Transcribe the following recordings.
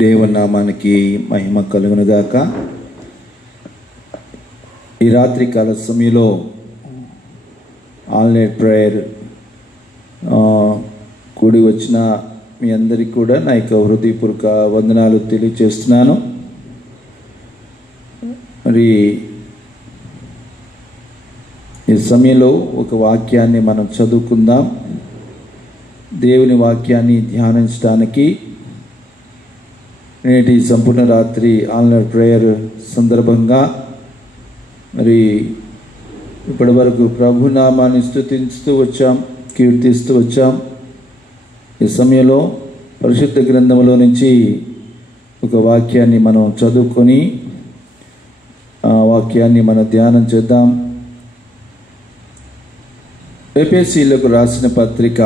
దేవనామానికి మహిమ కలుగునుగాక. ఈ రాత్రి కాల సమయంలో ఆన్లైన్ ప్రేయర్ కూడి వచ్చిన మీ అందరికీ కూడా నా యొక్క హృదయపూర్వక వందనాలు తెలియజేస్తున్నాను. మరి ఈ సమయంలో ఒక వాక్యాన్ని మనం చదువుకుందాం. దేవుని వాక్యాన్ని ధ్యానించడానికి నేటి సంపూర్ణ రాత్రి ఆన్లైన్ ప్రేయర్ సందర్భంగా మరి ఇప్పటి వరకు ప్రభు నామాన్ని స్తుతిస్తూ వచ్చాం, కీర్తిస్తూ వచ్చాం. ఈ సమయంలో పరిశుద్ధ గ్రంథంలో నుంచి ఒక వాక్యాన్ని మనం చదువుకొని ఆ వాక్యాన్ని మనం ధ్యానం చేద్దాం. ఎఫెసీయులకు రాసిన పత్రిక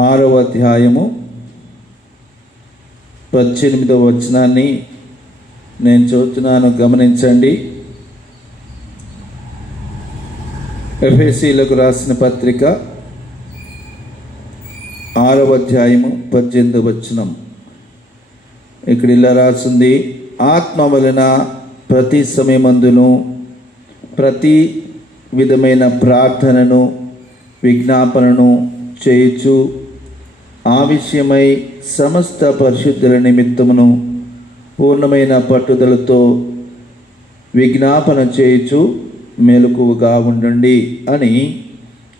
6వ అధ్యాయము 18వ వచనాన్ని నేను చదువుతున్నాను, గమనించండి. ఎఫెసీయులకు రాసిన పత్రిక 6వ అధ్యాయము 18వ వచనం. ఇక్కడ ఇలా రాసింది: ఆత్మ వలన ప్రతి సమయమందును ప్రతి విధమైన ప్రార్థనను విజ్ఞాపనను చేయుచు ఆ విషయమై సమస్త పరిశుద్ధుల నిమిత్తమును పూర్ణమైన పట్టుదలతో విజ్ఞాపన చేయుచు మెలకువగా ఉండండి అని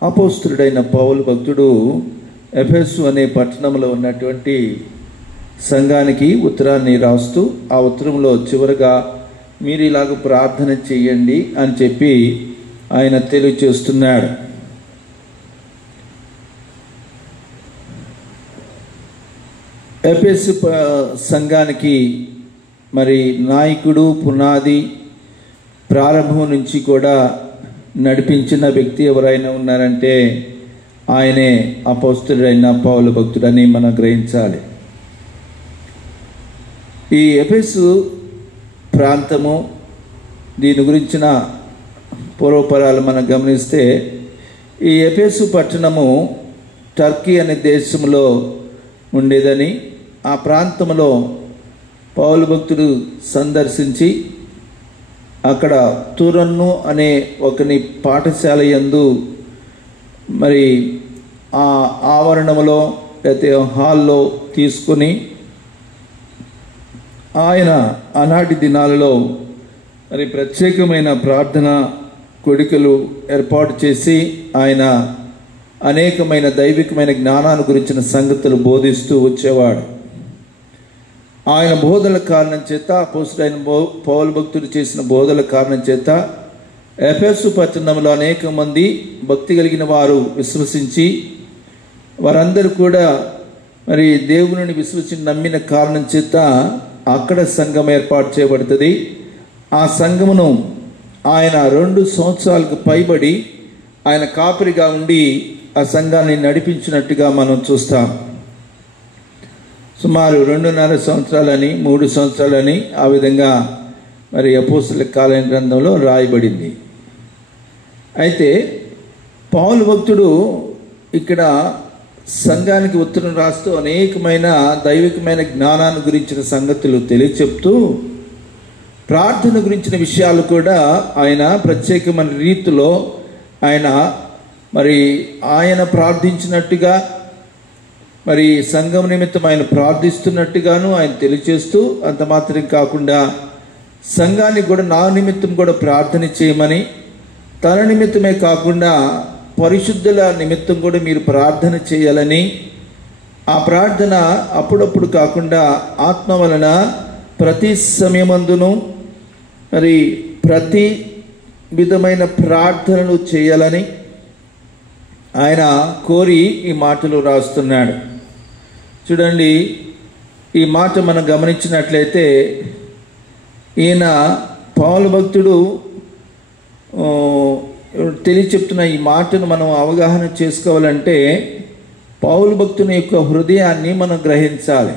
అపోస్తలుడైన పౌలు భక్తుడు ఎఫెసు అనే పట్టణంలో ఉన్నటువంటి సంఘానికి ఉత్తరాన్ని రాస్తూ ఆ ఉత్తరంలో చివరగా మీరు ఇలాగ ప్రార్థన చేయండి అని చెప్పి ఆయన తెలియజేస్తున్నాడు. ఎఫెసు సంఘానికి మరి నాయకుడు, పునాది, ప్రారంభం నుంచి కూడా నడిపించిన వ్యక్తి ఎవరైనా ఉన్నారంటే ఆయనే అపోస్తలుడైన పౌలు భక్తుడని మనం గ్రహించాలి. ఈ ఎఫెసు ప్రాంతము, దీని గురించిన పూర్వపరాలు మనం గమనిస్తే ఈ ఎఫెసు పట్టణము టర్కీ అనే దేశంలో ఉండేదని, ఆ ప్రాంతంలో పౌలు భక్తుడు సందర్శించి అక్కడ తురన్ను అనే ఒకని పాఠశాల యందు మరి ఆ ఆవరణంలో లేకపోతే హాల్లో తీసుకొని ఆయన ఆనాటి దినాలలో మరి ప్రత్యేకమైన ప్రార్థన కొడికలు ఏర్పాటు చేసి ఆయన అనేకమైన దైవికమైన జ్ఞానాన్ని గురించిన సంగతులు బోధిస్తూ వచ్చేవాడు. ఆయన బోధల కారణం చేత, అపోస్తలుడైన పౌలు భక్తుడు చేసిన బోధల కారణం చేత ఎఫెసు పట్టణంలో అనేక మంది భక్తి కలిగిన వారు విశ్వసించి, వారందరూ కూడా మరి దేవుని విశ్వసించి నమ్మిన కారణం చేత అక్కడ సంఘం ఏర్పాటు చేయబడుతుంది. ఆ సంఘమును ఆయన 2 సంవత్సరాలకు పైబడి ఆయన కాపరిగా ఉండి ఆ సంఘాన్ని నడిపించినట్టుగా మనం చూస్తాం. సుమారు 2.5 సంవత్సరాలని 3 సంవత్సరాలని ఆ విధంగా మరి అపోస్తలుల కాల గ్రంథంలో రాయబడింది. అయితే పౌలు భక్తుడు ఇక్కడ సంఘానికి ఉత్తరం రాస్తూ అనేకమైన దైవికమైన జ్ఞానాన్ని గురించిన సంగతులు తెలియచెప్తూ ప్రార్థన గురించిన విషయాలు కూడా ఆయన ప్రత్యేకమైన రీతిలో ఆయన ప్రార్థించినట్టుగా, మరి సంఘం నిమిత్తం ఆయన ప్రార్థిస్తున్నట్టుగాను ఆయన తెలియచేస్తూ, అంత మాత్రం కాకుండా సంఘానికి కూడా నా నిమిత్తం కూడా ప్రార్థన చేయమని, తన నిమిత్తమే కాకుండా పరిశుద్ధుల నిమిత్తం కూడా మీరు ప్రార్థన చేయాలని, ఆ ప్రార్థన అప్పుడప్పుడు కాకుండా ఆత్మ వలన ప్రతి సమయమందును మరి ప్రతి విధమైన ప్రార్థనలు చేయాలని ఆయన కోరి ఈ మాటలు రాస్తున్నాడు. చూడండి, ఈ మాట మనం గమనించినట్లయితే ఈయన పౌలు భక్తుడు తెలియచెప్తున్న ఈ మాటను మనం అవగాహన చేసుకోవాలంటే పౌలు భక్తుని యొక్క హృదయాన్ని మనం గ్రహించాలి.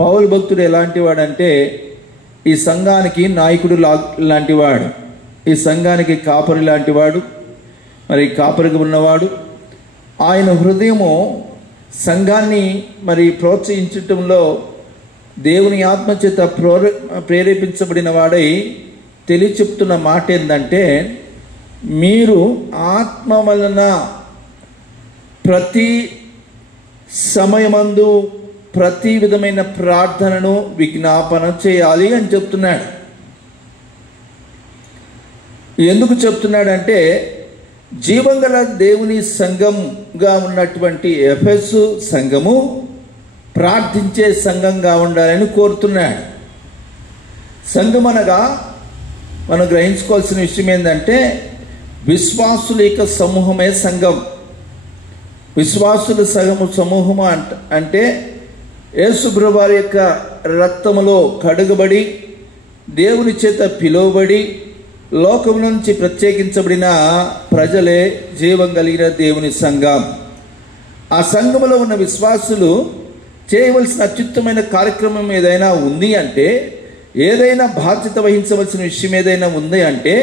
పౌలు భక్తుడు ఎలాంటి వాడంటే ఈ సంఘానికి నాయకుడు లాంటివాడు, ఈ సంఘానికి కాపరి లాంటివాడు, మరి కాపరిగా ఉన్నవాడు. ఆయన హృదయము సంఘాన్ని మరి ప్రోత్సహించటంలో దేవుని ఆత్మచేత ప్రేరేపించబడిన వాడై తెలియచెప్తున్న మాట ఏంటంటే, మీరు ఆత్మ వలన ప్రతి సమయమందు ప్రతి విధమైన ప్రార్థనను విజ్ఞాపన చేయాలి అని చెప్తున్నాడు. ఎందుకు చెప్తున్నాడంటే, జీవంగల దేవుని సంఘంగా ఉన్నటువంటి ఎఫెసు సంఘము ప్రార్థించే సంఘంగా ఉండాలని కోరుతున్నాడు. సంఘం అనగా మనం గ్రహించుకోవాల్సిన విషయం ఏంటంటే, విశ్వాసుల యొక్క సమూహమే సంఘం. విశ్వాసుల సమూహము అంటే యేసుప్రభువు వారి యొక్క రక్తములో కడుగబడి దేవుని చేత పిలువబడి లోకం నుంచి ప్రత్యేకించబడిన ప్రజలే జీవం కలిగిన దేవుని సంఘం. ఆ సంఘములో ఉన్న విశ్వాసులు చేయవలసిన అత్యుత్తమైన కార్యక్రమం ఏదైనా ఉంది అంటే, ఏదైనా బాధ్యత వహించవలసిన విషయం ఏదైనా ఉంది అంటే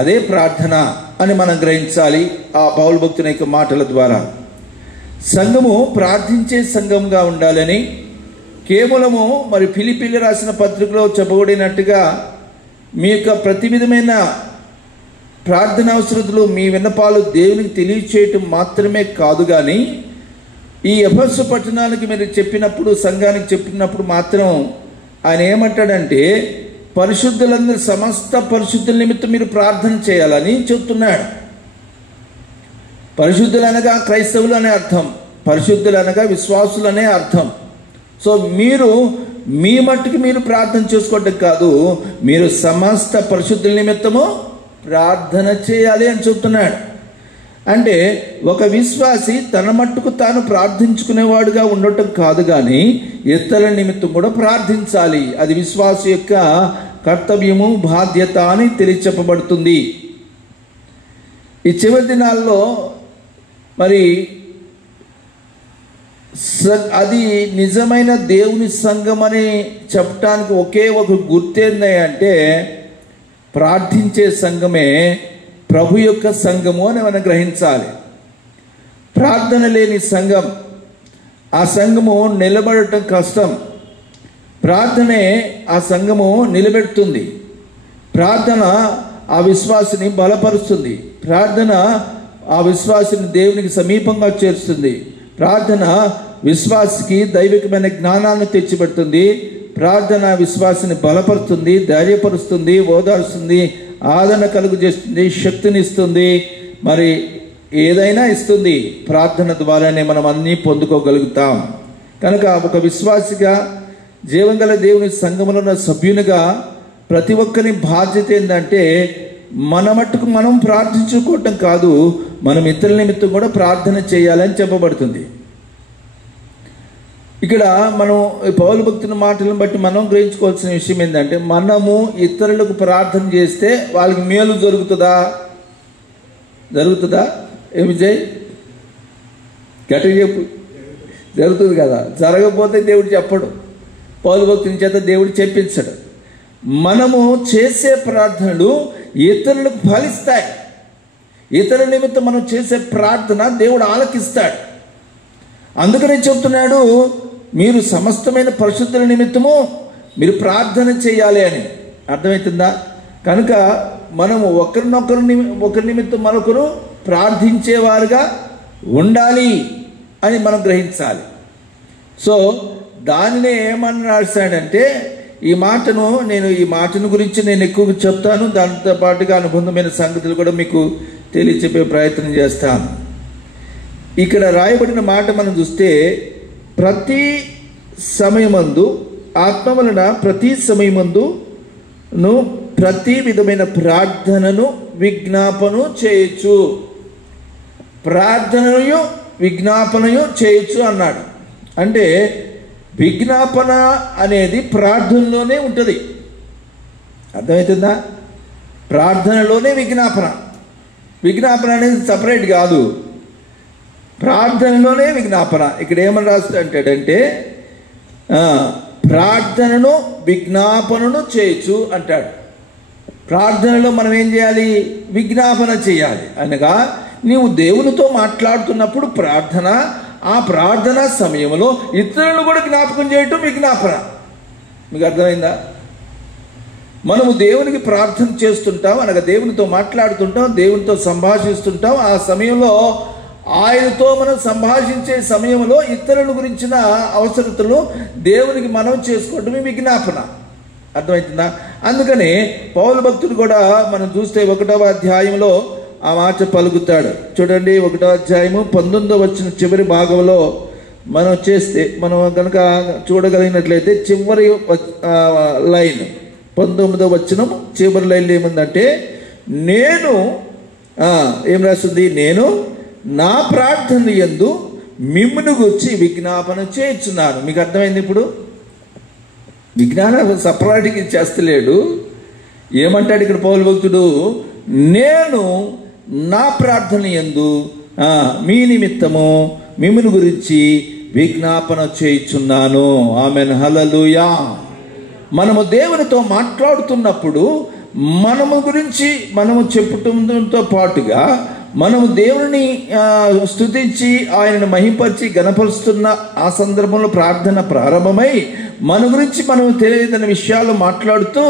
అదే ప్రార్థన అని మనం గ్రహించాలి ఆ పౌలు భక్తుని యొక్క మాటల ద్వారా. సంఘము ప్రార్థించే సంఘంగా ఉండాలని కేవలము మరి ఫిలిప్పీయులకు రాసిన పత్రికలో చెప్పబడినట్టుగా మీ యొక్క ప్రతి విధమైన ప్రార్థన అవసరతలు మీ విన్నపాలు దేవునికి తెలియచేయటం మాత్రమే కాదు, కానీ ఈ ఎఫెసు పట్టణానికి మీరు చెప్పినప్పుడు, సంఘానికి చెప్పినప్పుడు మాత్రం ఆయన ఏమంటాడంటే, పరిశుద్ధులందరూ సమస్త పరిశుద్ధుల నిమిత్తం మీరు ప్రార్థన చేయాలని చెప్తున్నాడు. పరిశుద్ధులు అనగా క్రైస్తవులు అనే అర్థం, పరిశుద్ధులు అనగా విశ్వాసులు అనే అర్థం. సో మీరు మీ మట్టుకు మీరు ప్రార్థన చేసుకోవడం కాదు, మీరు సమస్త పరిశుద్ధుల నిమిత్తము ప్రార్థన చేయాలి అని చెప్తున్నాడు. అంటే ఒక విశ్వాసి తన మట్టుకు తాను ప్రార్థించుకునేవాడుగా ఉండటం కాదు, కానీ ఇతరుల నిమిత్తం కూడా ప్రార్థించాలి. అది విశ్వాసి యొక్క కర్తవ్యము, బాధ్యత అని తెలియచెప్పబడుతుంది. ఈ చివరి దినాల్లో మరి అది నిజమైన దేవుని సంఘం అని చెప్పడానికి ఒకే ఒక గుర్తేంది అంటే, ప్రార్థించే సంఘమే ప్రభు యొక్క సంఘము అని మనం గ్రహించాలి. ప్రార్థన లేని సంఘం, ఆ సంఘము నిలబడటం కష్టం. ప్రార్థనే ఆ సంఘము నిలబెడుతుంది. ప్రార్థన ఆ విశ్వాసిని బలపరుస్తుంది. ప్రార్థన ఆ విశ్వాసిని దేవునికి సమీపంగా చేరుస్తుంది. ప్రార్థన విశ్వాసికి దైవికమైన జ్ఞానాన్ని తెచ్చిపెడుతుంది. ప్రార్థన విశ్వాసిని బలపరుస్తుంది, ధైర్యపరుస్తుంది, ఓదారుస్తుంది, ఆదరణ కలుగు చేస్తుంది, శక్తిని ఇస్తుంది, మరి ఏదైనా ఇస్తుంది. ప్రార్థన ద్వారానే మనం అన్నీ పొందుకోగలుగుతాం. కనుక ఒక విశ్వాసిగా, జీవంగల దేవుని సంఘములో ఉన్న సభ్యునిగా ప్రతి ఒక్కరి బాధ్యత ఏంటంటే, మన మట్టుకు మనం ప్రార్థించుకోవటం కాదు, మనం ఇతరుల నిమిత్తం కూడా ప్రార్థన చేయాలని చెప్పబడుతుంది. ఇక్కడ మనం పౌలు భక్తుల మాటలను బట్టి మనం గ్రహించుకోవాల్సిన విషయం ఏంటంటే, మనము ఇతరులకు ప్రార్థన చేస్తే వాళ్ళకి మేలు జరుగుతుందా? ఏ విజయ్ గట్టిగా చెప్పు. జరుగుతుంది కదా. జరగకపోతే దేవుడు చెప్పడు, పౌలు భక్తుని చేత దేవుడు చెప్పించడు. మనము చేసే ప్రార్థనలు ఇతరులకు ఫలిస్తాయి. ఇతరుల నిమిత్తం మనం చేసే ప్రార్థన దేవుడు ఆలకిస్తాడు. అందుకనే చెప్తున్నాడు, మీరు సమస్తమైన పరిశుద్ధుల నిమిత్తము మీరు ప్రార్థన చేయాలి అని. అర్థమవుతుందా? కనుక మనము ఒకరి నిమిత్తం మరొకరు ప్రార్థించేవారుగా ఉండాలి అని మనం గ్రహించాలి. సో దానినే ఏమని రాశాడంటే, ఈ మాటను గురించి నేను ఎక్కువగా చెప్తాను, దాంతో పాటుగా అనుబంధమైన సంగతులు కూడా మీకు తెలియచెప్పే ప్రయత్నం చేస్తాను. ఇక్కడ రాయబడిన మాట మనం చూస్తే, ప్రతి సమయమందు ఆత్మ వలన ప్రతి సమయమందును ప్రతి విధమైన ప్రార్థనను విజ్ఞాపన చేయొచ్చు. ప్రార్థనయు విజ్ఞాపనయు చేయొచ్చు అన్నాడు. అంటే విజ్ఞాపన అనేది ప్రార్థనలోనే ఉంటుంది. అర్థమవుతుందా? ప్రార్థనలోనే విజ్ఞాపన అనేది సపరేట్ కాదు, ప్రార్థనలోనే విజ్ఞాపన. ఇక్కడ ఏమని రాస్తాడంటే, ప్రార్థనను విజ్ఞాపనను చేయొచ్చు అంటాడు. ప్రార్థనలో మనం ఏం చేయాలి? విజ్ఞాపన చేయాలి. అనగా నీవు దేవునితో మాట్లాడుతున్నప్పుడు ప్రార్థన, ఆ ప్రార్థనా సమయంలో ఇతరులను కూడా జ్ఞాపకం చేయటం విజ్ఞాపన. మీకు అర్థమైందా? మనము దేవునికి ప్రార్థన చేస్తుంటాం, అనగా దేవునితో మాట్లాడుతుంటాం, దేవునితో సంభాషిస్తుంటాం. ఆ సమయంలో ఆయనతో మనం సంభాషించే సమయంలో ఇతరుల గురించిన అవసరతలు దేవునికి మనం చేసుకోవటమే విజ్ఞాపన. అర్థమవుతుందా? అందుకని పౌలు భక్తుడు కూడా మనం చూస్తే 1వ అధ్యాయంలో ఆ మాట పలుకుతాడు. చూడండి, 1వ అధ్యాయము 19వ వచనం చివరి భాగంలో మనం కనుక చూడగలిగినట్లయితే చివరి లైన్ 19వ వచనం చివరి లైన్లో ఏముందంటే, నేను ఏం రాస్తుంది, నేను నా ప్రార్థన యందు మిమ్మును గురించి విజ్ఞాపన చేస్తున్నాను. మీకు అర్థమైంది? ఇప్పుడు విజ్ఞానం సపరేట్గా చేస్తలేడు. ఏమంటాడు ఇక్కడ పౌలు భక్తుడు? నేను నా ప్రార్థన యందు మీ నిమిత్తము మిమ్మును గురించి విజ్ఞాపన చేయుచున్నాను. ఆమెన్, హల్లెలూయా. మనము దేవునితో మాట్లాడుతున్నప్పుడు మనము గురించి మనము చెప్పటంతో పాటుగా మనము దేవుని స్తుతించి ఆయనను మహింపరిచి గణపరుస్తున్న ఆ సందర్భంలో ప్రార్థన ప్రారంభమై మన గురించి మనం తెలియని విషయాలు మాట్లాడుతూ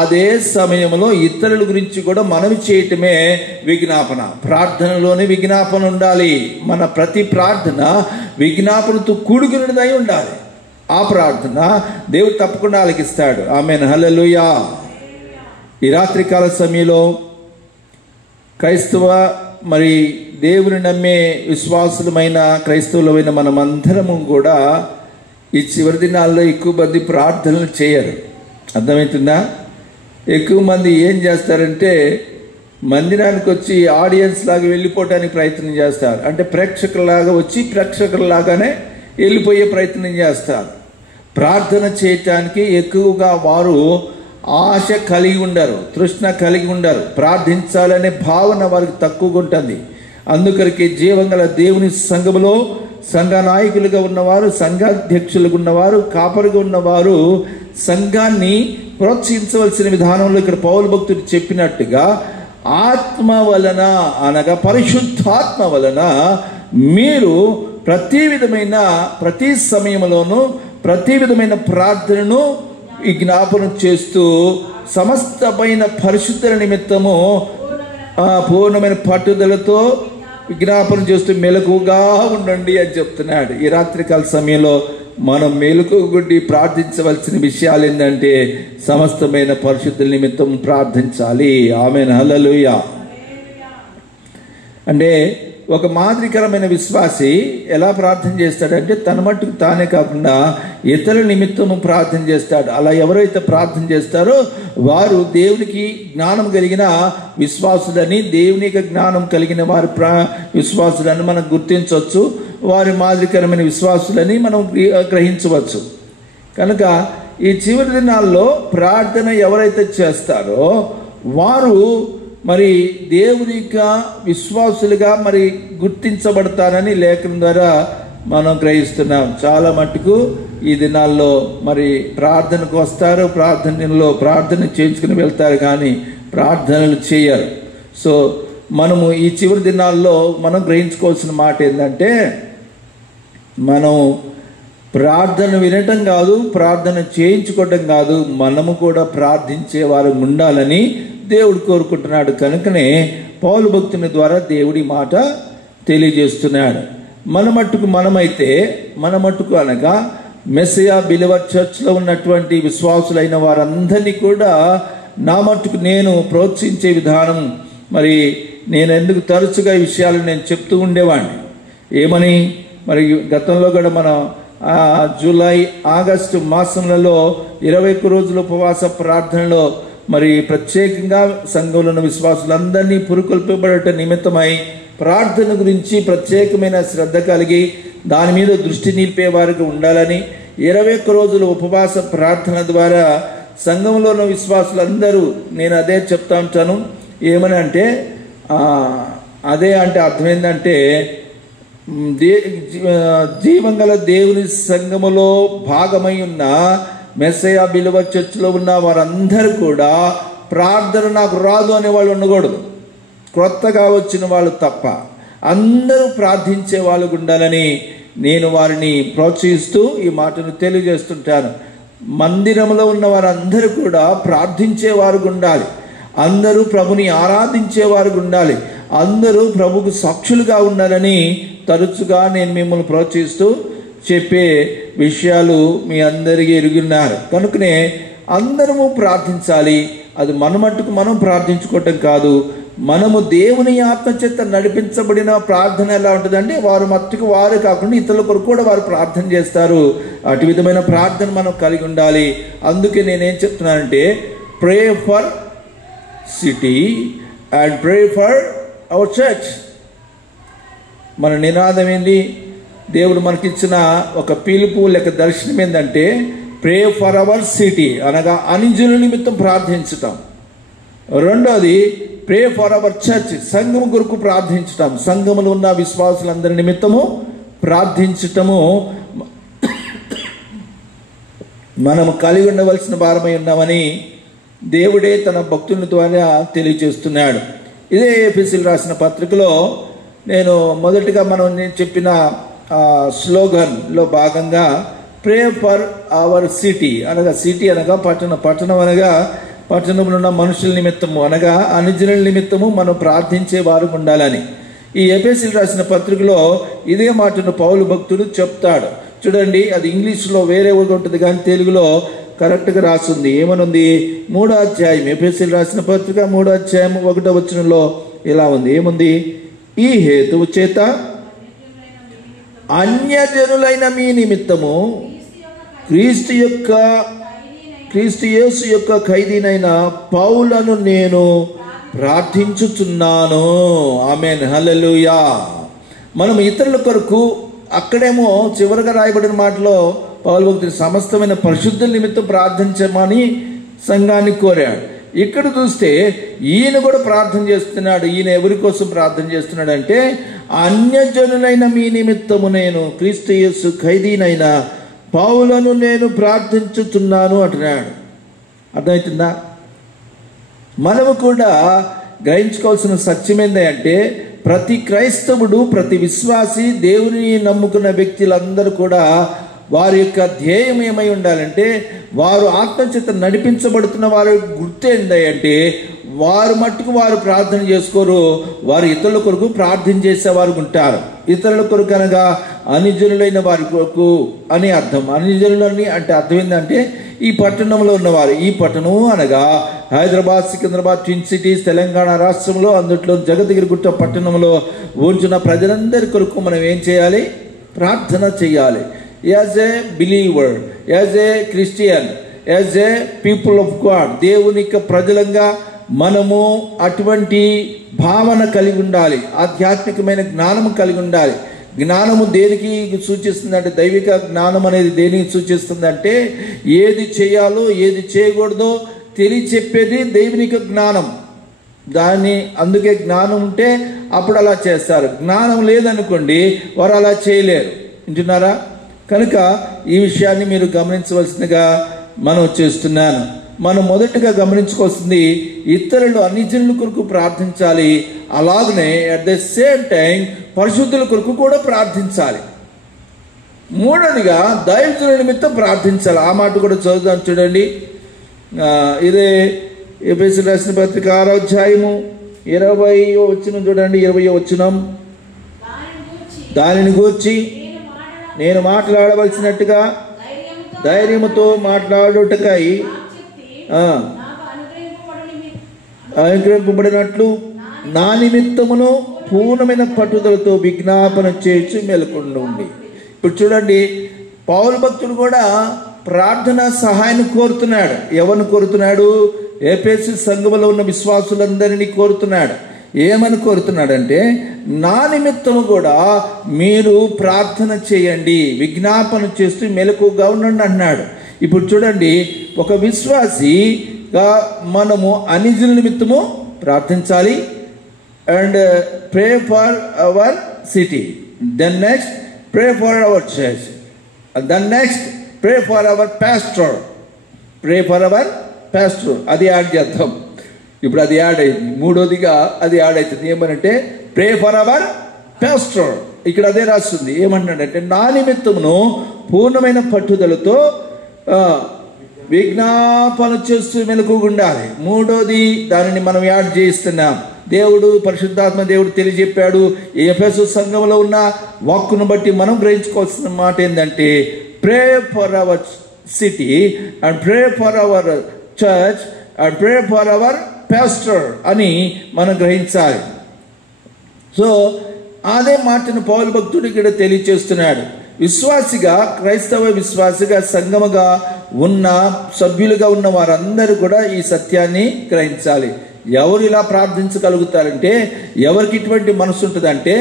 అదే సమయంలో ఇతరుల గురించి కూడా మనవి చేయటమే విజ్ఞాపన. ప్రార్థనలోనే విజ్ఞాపన ఉండాలి. మన ప్రతి ప్రార్థన విజ్ఞాపనతో కూడుకున్నదై ఉండాలి. ఆ ప్రార్థన దేవుడు తప్పకుండా ఆలకిస్తాడు. ఆమేన్, హల్లెలూయా. ఈ రాత్రికాల సమయంలో క్రైస్తవ మరి దేవుని నమ్మే విశ్వాసులమైన క్రైస్తవులమైన మనమందరము కూడా ఈ చివరి దినాల్లో ఎక్కువ మంది ప్రార్థనలు చేయరు. అర్థమవుతుందా? ఎక్కువ మంది ఏం చేస్తారంటే మందిరానికి వచ్చి ఆడియన్స్ లాగా వెళ్ళిపోవడానికి ప్రయత్నం చేస్తారు. అంటే ప్రేక్షకులాగా వచ్చి ప్రేక్షకులలాగానే వెళ్ళిపోయే ప్రయత్నం చేస్తారు. ప్రార్థన చేయటానికి ఎక్కువగా వారు ఆశ కలిగి ఉండరు, తృష్ణ కలిగి ఉండరు. ప్రార్థించాలనే భావన వారికి తక్కువగా ఉంటుంది. అందుకరికి జీవంగల దేవుని సంఘములో సంఘ నాయకులుగా ఉన్నవారు, సంఘాధ్యక్షులుగా ఉన్నవారు, కాపరిగా ఉన్నవారు సంఘాన్ని ప్రోత్సహించవలసిన విధానంలో ఇక్కడ పౌలు భక్తుడు చెప్పినట్టుగా ఆత్మ వలన, అనగా పరిశుద్ధాత్మ వలన మీరు ప్రతి సమయంలోనూ ప్రతి విధమైన ప్రార్థనను విజ్ఞాపనం చేస్తూ సమస్తమైన పరిశుద్ధుల నిమిత్తము పూర్ణమైన పట్టుదలతో విజ్ఞాపనం చేస్తూ మెలకుగా ఉండండి అని చెప్తున్నాడు. ఈ రాత్రికాల సమయంలో మనం మెలకుగుండి ప్రార్థించవలసిన విషయాలు ఏంటంటే సమస్తమైన పరిశుద్ధుల నిమిత్తం ప్రార్థించాలి. ఆమేన్, హల్లెలూయా. అంటే ఒక మాదిరికరమైన విశ్వాసి ఎలా ప్రార్థన చేస్తాడంటే తన మట్టుకు తానే కాకుండా ఇతరుల నిమిత్తము ప్రార్థన చేస్తాడు. అలా ఎవరైతే ప్రార్థన చేస్తారో వారు దేవునికి జ్ఞానం కలిగిన విశ్వాసులని, దేవునికి జ్ఞానం కలిగిన వారి విశ్వాసులని మనం గుర్తించవచ్చు. వారి మాదిరికరమైన విశ్వాసులని మనం గ్రహించవచ్చు. కనుక ఈ చివరి దినాల్లో ప్రార్థన ఎవరైతే చేస్తారో వారు మరి దేవునిగా విశ్వాసులుగా మరి గుర్తించబడతారని లేఖనం ద్వారా మనం గ్రహిస్తున్నాం. చాలా మట్టుకు ఈ దినాల్లో మరి ప్రార్థనకు వస్తారు, ప్రార్థన చేయించుకుని వెళ్తారు, కానీ ప్రార్థనలు చేయరు. సో మనము ఈ చివరి దినాల్లో మనం గ్రహించుకోవాల్సిన మాట ఏంటంటే మనం ప్రార్థన వినటం కాదు, ప్రార్థన చేయించుకోవటం కాదు, మనము కూడా ప్రార్థించే వారు ఉండాలని దేవుడు కోరుకుంటున్నాడు. కనుకనే పౌలు భక్తుని ద్వారా దేవుడి మాట తెలియజేస్తున్నాడు. మన మట్టుకు అనగా మెస్సియా బిలీవర్ చర్చ్లో ఉన్నటువంటి విశ్వాసులైన వారందరినీ కూడా నా మట్టుకు నేను ప్రోత్సహించే విధానం మరి నేను ఎందుకు తరచుగా ఈ విషయాలు నేను చెప్తూ ఉండేవాడిని. ఏమని మరి గతంలో కూడా మనం జూలై ఆగస్టు మాసంలో 21 రోజుల ఉపవాస ప్రార్థనలో మరి ప్రత్యేకంగా సంఘంలో ఉన్న విశ్వాసులందరినీ పురుకొల్పబడట నిమిత్తమై ప్రార్థన గురించి ప్రత్యేకమైన శ్రద్ధ కలిగి దాని మీద దృష్టి నిలిపే వారికి ఉండాలని 21 రోజుల ఉపవాస ప్రార్థన ద్వారా సంఘంలో ఉన్న విశ్వాసులందరూ నేను అదే చెప్తా ఉంటాను. ఏమని అంటే అదే అంటే అర్థం ఏంటంటే జీవంగల దేవుని సంఘములో భాగమై ఉన్న మెస్సియా బిలీవర్ చర్చ్లో ఉన్న వారందరూ కూడా ప్రార్థన నాకు రాదు అనేవాళ్ళు ఉండకూడదు. క్రొత్తగా వచ్చిన వాళ్ళు తప్ప. అందరూ ప్రార్థించే వాళ్ళు ఉండాలని నేను వారిని ప్రోత్సహిస్తూ ఈ మాటను తెలియజేస్తుంటాను. మందిరంలో ఉన్న వారందరూ కూడా ప్రార్థించేవారు ఉండాలి. అందరూ ప్రభుని ఆరాధించేవారు ఉండాలి. అందరూ ప్రభుకు సాక్షులుగా ఉండాలని తరచుగా నేను మిమ్మల్ని ప్రోత్సహిస్తూ చెప్పే విషయాలు మీ అందరికీ ఎరుగున్నారు. కనుకనే అందరము ప్రార్థించాలి. అది మన మట్టుకు మనం ప్రార్థించుకోవటం కాదు, మనము దేవుని ఆత్మచేత నడిపించబడిన ప్రార్థన ఎలా ఉంటుందంటే వారు మట్టుకు వారు కాకుండా ఇతరుల కొరకు కూడా వారు ప్రార్థన చేస్తారు. అటు విధమైన ప్రార్థన మనం కలిగి ఉండాలి. అందుకే నేనేం చెప్తున్నానంటే pray for city and pray for our church. మన నినాదం ఏంటి? దేవుడు మనకిచ్చిన ఒక పిలుపు లేక దర్శనం ఏంటంటే ప్రే ఫర్ అవర్ సిటీ, అనగా అనుజనుల నిమిత్తం ప్రార్థించటం. రెండోది ప్రే ఫర్ అవర్ చర్చ్, సంఘము కొరకు ప్రార్థించటం, సంఘములో ఉన్న విశ్వాసులందరి నిమిత్తము ప్రార్థించటము మనము కలిగి ఉండవలసిన భారమై ఉన్నామని దేవుడే తన భక్తుల ద్వారా తెలియజేస్తున్నాడు. ఇదే ఎఫెసీయులకు రాసిన పత్రికలో నేను మొదటిగా నేను చెప్పిన స్లోగన్లో భాగంగా ప్రే ఫర్ అవర్ సిటీ, అనగా సిటీ అనగా పట్టణం అనగా పట్టణంలో ఉన్న మనుషుల నిమిత్తము, అనగా అనుజనుల నిమిత్తము మనం ప్రార్థించే వారు ఉండాలని ఈ ఎఫెసీయులకు రాసిన పత్రికలో ఇదే మాటను పౌలు భక్తుడు చెప్తాడు. చూడండి, అది ఇంగ్లీష్లో వేరే ఉంటుంది కానీ తెలుగులో కరెక్ట్గా రాస్తుంది. ఏమనుంది? 3వ అధ్యాయం, ఎఫెసీయులకు రాసిన పత్రిక 3వ అధ్యాయం 1వ వచనంలో ఇలా ఉంది. ఏముంది? ఈ హేతువు చేత అన్యజనులైన మీ నిమిత్తము క్రీస్తు యేసు యొక్క ఖైదీనైన పౌలను నేను ప్రార్థించుచున్నాను. ఆమేన్, హల్లెలూయా. మనం ఇతరుల కొరకు, అక్కడేమో చివరిగా రాయబడిన మాటలో పౌలు భక్తుడు సమస్తమైన పరిశుద్ధుల నిమిత్తం ప్రార్థించమని సంఘాన్ని కోరాడు. ఇక్కడ చూస్తే ఈయన కూడా ప్రార్థన చేస్తున్నాడు. ఈయన ఎవరి కోసం ప్రార్థన చేస్తున్నాడు అంటే అన్యజనులైన మీ నిమిత్తము నేను క్రీస్తు యేసు ఖైదీనైన పౌలను నేను ప్రార్థించుతున్నాను అంటున్నాడు. అర్థమవుతుందా? మనము కూడా గ్రహించుకోవాల్సిన సత్యం ఏంటంటే ప్రతి క్రైస్తవుడు, ప్రతి విశ్వాసి, దేవుని నమ్ముకున్న వ్యక్తులందరూ కూడా వారి యొక్క ధ్యేయం ఏమై ఉండాలంటే వారు ఆత్మచేత నడిపించబడుతున్న వారి గుర్తు ఏంటంటే వారు మట్టుకు వారు ప్రార్థన చేసుకోరు, వారు ఇతరుల కొరకు ప్రార్థన చేసేవారు ఉంటారు. ఇతరుల కొరకు అనగా అనుజనులైన వారి కొరకు అని అర్థం. అనుజనులని అంటే అర్థం ఏంటంటే ఈ పట్టణంలో ఉన్నవారు. ఈ పట్టణం అనగా హైదరాబాద్, సికింద్రాబాద్, ట్విన్ సిటీస్, తెలంగాణ రాష్ట్రంలో, అందుట్లో జగద్గిరిగుట్ట పట్టణంలో ఉంటున్న ప్రజలందరి కొరకు మనం ఏం చేయాలి? ప్రార్థన చేయాలి. As a believer, as a Christian, as a people of God, దేవుని యొక్క ప్రజలంగా మనము అటువంటి భావన కలిగి ఉండాలి. ఆధ్యాత్మికమైన జ్ఞానము కలిగి ఉండాలి. జ్ఞానము దేనికి సూచిస్తుందంటే, దైవిక జ్ఞానం అనేది దేనికి సూచిస్తుందంటే ఏది చేయాలో ఏది చేయకూడదో తెలియచెప్పేది దైవిక జ్ఞానం. అందుకే జ్ఞానం ఉంటే అప్పుడు అలా చేస్తారు. జ్ఞానం లేదనుకోండి వారు అలా చేయలేరు. వింటున్నారా? కనుక ఈ విషయాన్ని మీరు గమనించవలసిందిగా మనం చేస్తున్నాను. మనం మొదటగా గమనించుకోవాల్సింది ఇతరులు అన్యజనుల కొరకు ప్రార్థించాలి. అలాగనే అట్ ద సేమ్ టైం పరిశుద్ధుల కొరకు కూడా ప్రార్థించాలి. మూడోదిగా దైవజనుల నిమిత్తం ప్రార్థించాలి. ఆ మాట కూడా చదువుదాం. చూడండి, ఇదే ఎఫెసీయులకు రాసిన పత్రిక 6వ అధ్యాయము 20వ వచనం చూడండి. 20వ వచనం, దానిని గూర్చి నేను మాట్లాడవలసినట్టుగా ధైర్యముతో మాట్లాడుటకై అనుగ్రహింపబడినట్లు నా నిమిత్తమును పూర్ణమైన పట్టుదలతో విజ్ఞాపన చేసి మెలకుండి. ఇప్పుడు చూడండి, పౌలు భక్తుడు కూడా ప్రార్థన సహాయాన్ని కోరుతున్నాడు. ఎవరిని కోరుతున్నాడు? ఎఫెసు సంఘములో ఉన్న విశ్వాసులందరినీ కోరుతున్నాడు. ఏమని కోరుతున్నాడంటే నా నిమిత్తము కూడా మీరు ప్రార్థన చేయండి, విజ్ఞాపన చేస్తూ మెలకుగా ఉండండి అన్నాడు. ఇప్పుడు చూడండి, ఒక విశ్వాసిగా మనము అనుజనుల నిమిత్తము ప్రార్థించాలి. And pray for our city, then next pray for our church, then next pray for our pastor. Pray for our pastor అది యాడ్ చేద్దాం. ఇప్పుడు అది యాడ్ అయింది. మూడోదిగా అది యాడ్ అవుతుంది. ఏమనంటే ప్రే ఫర్ అవర్ పాస్టర్ ఇక్కడ అదే రాస్తుంది. ఏమంటున్నాడంటే నా నిమిత్తమును పూర్ణమైన పట్టుదలతో విజ్ఞాపన చేస్తూ మెలకుగుండాలి. మూడోది దానిని మనం యాడ్ చేయిస్తున్నాం. దేవుడు పరిశుద్ధాత్మ దేవుడు తెలియజెప్పాడు. ఎఫెసు సంఘంలో ఉన్న వాక్కును బట్టి మనం గ్రహించుకోవాల్సిన మాట ఏంటంటే ప్రే for our city and pray for our church and pray for our pastor అని మనం గ్రహించాలి. సో అదే మాటను పౌలు భక్తుడు ఇక్కడ తెలియచేస్తున్నాడు. విశ్వాసిగా, క్రైస్తవ విశ్వాసిగా, సంఘముగా ఉన్న సభ్యులుగా ఉన్న వారందరూ కూడా ఈ సత్యాన్ని గ్రహించాలి. ఎవరు ఇలా ప్రార్థించగలుగుతారంటే, ఎవరికి ఇటువంటి మనసు ఉంటుందంటే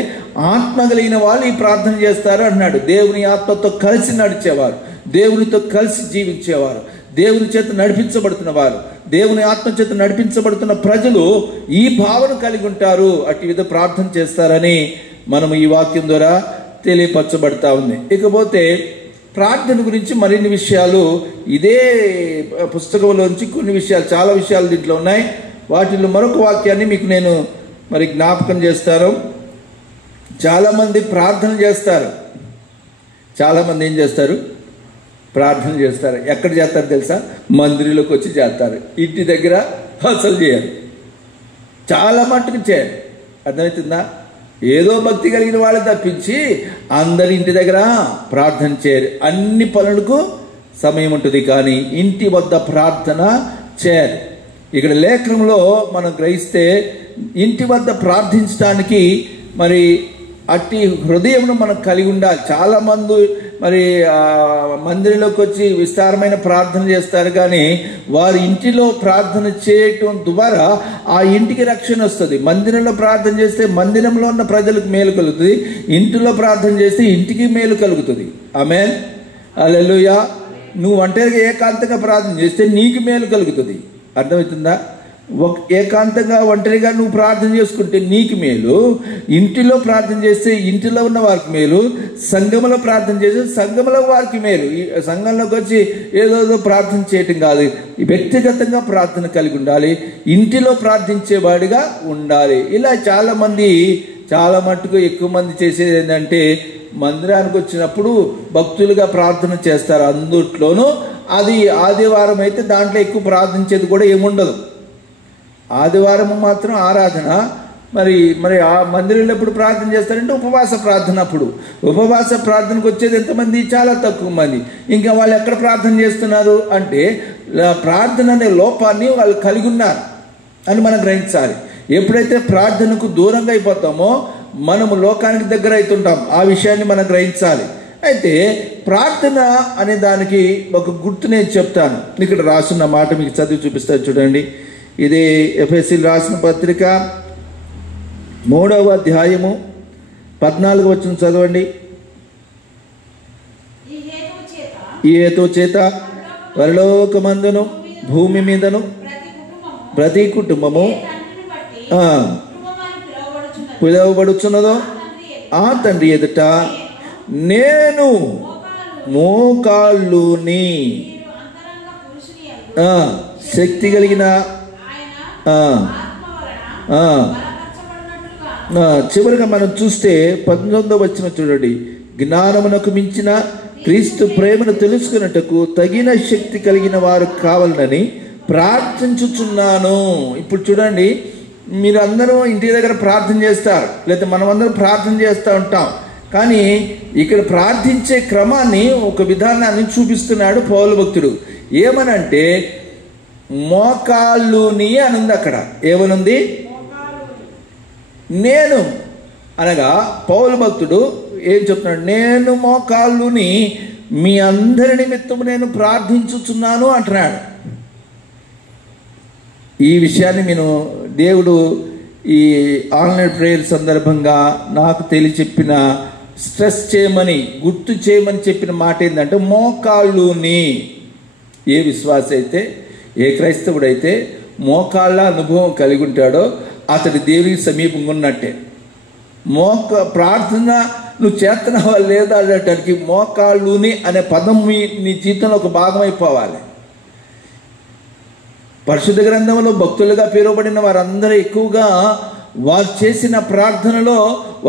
ఆత్మ కలిగిన వాళ్ళు ఈ ప్రార్థన చేస్తారు అన్నాడు. దేవుని ఆత్మతో కలిసి నడిచేవారు, దేవునితో కలిసి జీవించేవారు, దేవుని చేత నడిపించబడుతున్న వారు, దేవుని ఆత్మ చేత నడిపించబడుతున్న ప్రజలు ఈ భావన కలిగి ఉంటారు. అటు విధ ప్రార్థన చేస్తారని మనం ఈ వాక్యం ద్వారా తెలియపరచబడతా ఉంది. ఇకపోతే ప్రార్థన గురించి మరిన్ని విషయాలు ఇదే పుస్తకంలోంచి కొన్ని విషయాలు, చాలా విషయాలు దీంట్లో ఉన్నాయి. వాటిలో మరొక వాక్యాన్ని మీకు నేను మరి జ్ఞాపకం చేస్తాను. చాలామంది ప్రార్థన చేస్తారు. చాలామంది ఏం చేస్తారు? ప్రార్థన చేస్తారు. ఎక్కడ చేస్తారు తెలుసా? మందిరంలోకి వచ్చి చేస్తారు. ఇంటి దగ్గర అసలు చేయరు. చాలా మట్టుకు చేయరు. అర్థమవుతుందా? ఏదో భక్తి కలిగిన వాళ్ళు తప్పించి అందరి ఇంటి దగ్గర ప్రార్థన చేయరు. అన్ని పనులకు సమయం ఉంటుంది, కానీ ఇంటి వద్ద ప్రార్థన చేయరు. ఇక్కడ లేఖనంలో మనం గ్రహిస్తే ఇంటి వద్ద ప్రార్థించడానికి మరి అట్టి హృదయంను మనం కలిగి ఉండాలి. చాలామంది మరి మందిరంలోకి వచ్చి విస్తారమైన ప్రార్థన చేస్తారు, కానీ వారి ఇంటిలో ప్రార్థన చేయటం ద్వారా ఆ ఇంటికి రక్షణ వస్తుంది. మందిరంలో ప్రార్థన చేస్తే మందిరంలో ఉన్న ప్రజలకు మేలు కలుగుతుంది, ఇంటిలో ప్రార్థన చేస్తే ఇంటికి మేలు కలుగుతుంది. ఆమేన్, హల్లెలూయా. నువ్వు ఒంటరిగా ఏకాంతంగా ప్రార్థన చేస్తే నీకు మేలు కలుగుతుంది. అర్థమవుతుందా? ఏకాంతంగా ఒంటరిగా నువ్వు ప్రార్థన చేసుకుంటే నీకు మేలు, ఇంటిలో ప్రార్థన చేస్తే ఇంటిలో ఉన్న వారికి మేలు, సంఘంలో ప్రార్థన చేస్తే సంఘంలో వారికి మేలు. ఈ సంఘంలోకి వచ్చి ఏదో ప్రార్థన చేయటం కాదు, వ్యక్తిగతంగా ప్రార్థన కలిగి ఉండాలి, ఇంటిలో ప్రార్థించేవాడిగా ఉండాలి. ఇలా చాలా మట్టుకు ఎక్కువ మంది చేసేది ఏంటంటే మందిరానికి వచ్చినప్పుడు భక్తులుగా ప్రార్థన చేస్తారు. అందుట్లోనూ అది ఆదివారం అయితే దాంట్లో ఎక్కువ ప్రార్థించేది కూడా ఏముండదు. ఆదివారం మాత్రం ఆరాధన. మరి ఆ మందిరంలో ఎప్పుడు ప్రార్థన చేస్తారంటే ఉపవాస ప్రార్థన. అప్పుడు ఉపవాస ప్రార్థనకు వచ్చేది ఎంతమంది? చాలా తక్కువ మంది. ఇంకా వాళ్ళు ఎక్కడ ప్రార్థన చేస్తున్నారు అంటే ప్రార్థన అనే లోపాన్ని వాళ్ళు కలిగి ఉన్నారు అని మనం గ్రహించాలి. ఎప్పుడైతే ప్రార్థనకు దూరంగా అయిపోతామో మనము లోకానికి దగ్గర అవుతుంటాం. ఆ విషయాన్ని మనం గ్రహించాలి. అయితే ప్రార్థన అనే దానికి ఒక గుర్తు నేను చెప్తాను. ఇక్కడ రాసున్న మాట మీకు చదివి చూపిస్తాను చూడండి. ఇది ఎఫెసీయులు రాసిన పత్రిక 3వ అధ్యాయము 14వ వచనం చదవండి. ఈ హేతువు చేత పరలోకమందును భూమి మీదను ప్రతి కుటుంబము పిలువబడుచున్నదో ఆ తండ్రి ఎదుట నేను మోకాళ్ళుని శక్తి కలిగిన చివరిగా మనం చూస్తే 19వ వచనం చూడండి. జ్ఞానమునకు మించిన క్రీస్తు ప్రేమను తెలుసుకున్నట్టుకు తగిన శక్తి కలిగిన వారు కావాలని ప్రార్థించుచున్నాను. ఇప్పుడు చూడండి, మీరు అందరూ ఇంటి దగ్గర ప్రార్థన చేస్తారు, లేదా మనం అందరం ప్రార్థన చేస్తూ ఉంటాం. కానీ ఇక్కడ ప్రార్థించే క్రమాన్ని, ఒక విధానాన్ని చూపిస్తున్నాడు పౌలు భక్తుడు. ఏమనంటే మోకాళ్ళుని అని ఉంది. అక్కడ ఏమనుంది? నేను అనగా పౌలు భక్తుడు ఏం చెప్తున్నాడు? నేను మోకాళ్ళుని మీ అందరి నిమిత్తం నేను ప్రార్థించుచున్నాను అంటున్నాడు. ఈ విషయాన్ని నేను దేవుడు ఈ ఆన్లైన్ ప్రేయర్ సందర్భంగా నాకు తెలియచెప్పిన, స్ట్రెస్ చేయమని, గుర్తు చేయమని చెప్పిన మాట ఏంటంటే మోకాళ్ళుని. ఏ విశ్వాస అయితే, ఏ క్రైస్తవుడైతే మోకాళ్ళ అనుభవం కలిగి ఉంటాడో అతడి దేవునికి సమీపంగా ఉన్నట్టే. ప్రార్థన నువ్వు చేస్తున్నావా లేదా అనేటానికి మోకాళ్ళుని అనే పదం నీ జీవితంలో ఒక భాగం అయిపోవాలి. పరిశుద్ధ గ్రంథంలో భక్తులుగా పిలువబడిన వారందరూ ఎక్కువగా వారు చేసిన ప్రార్థనలో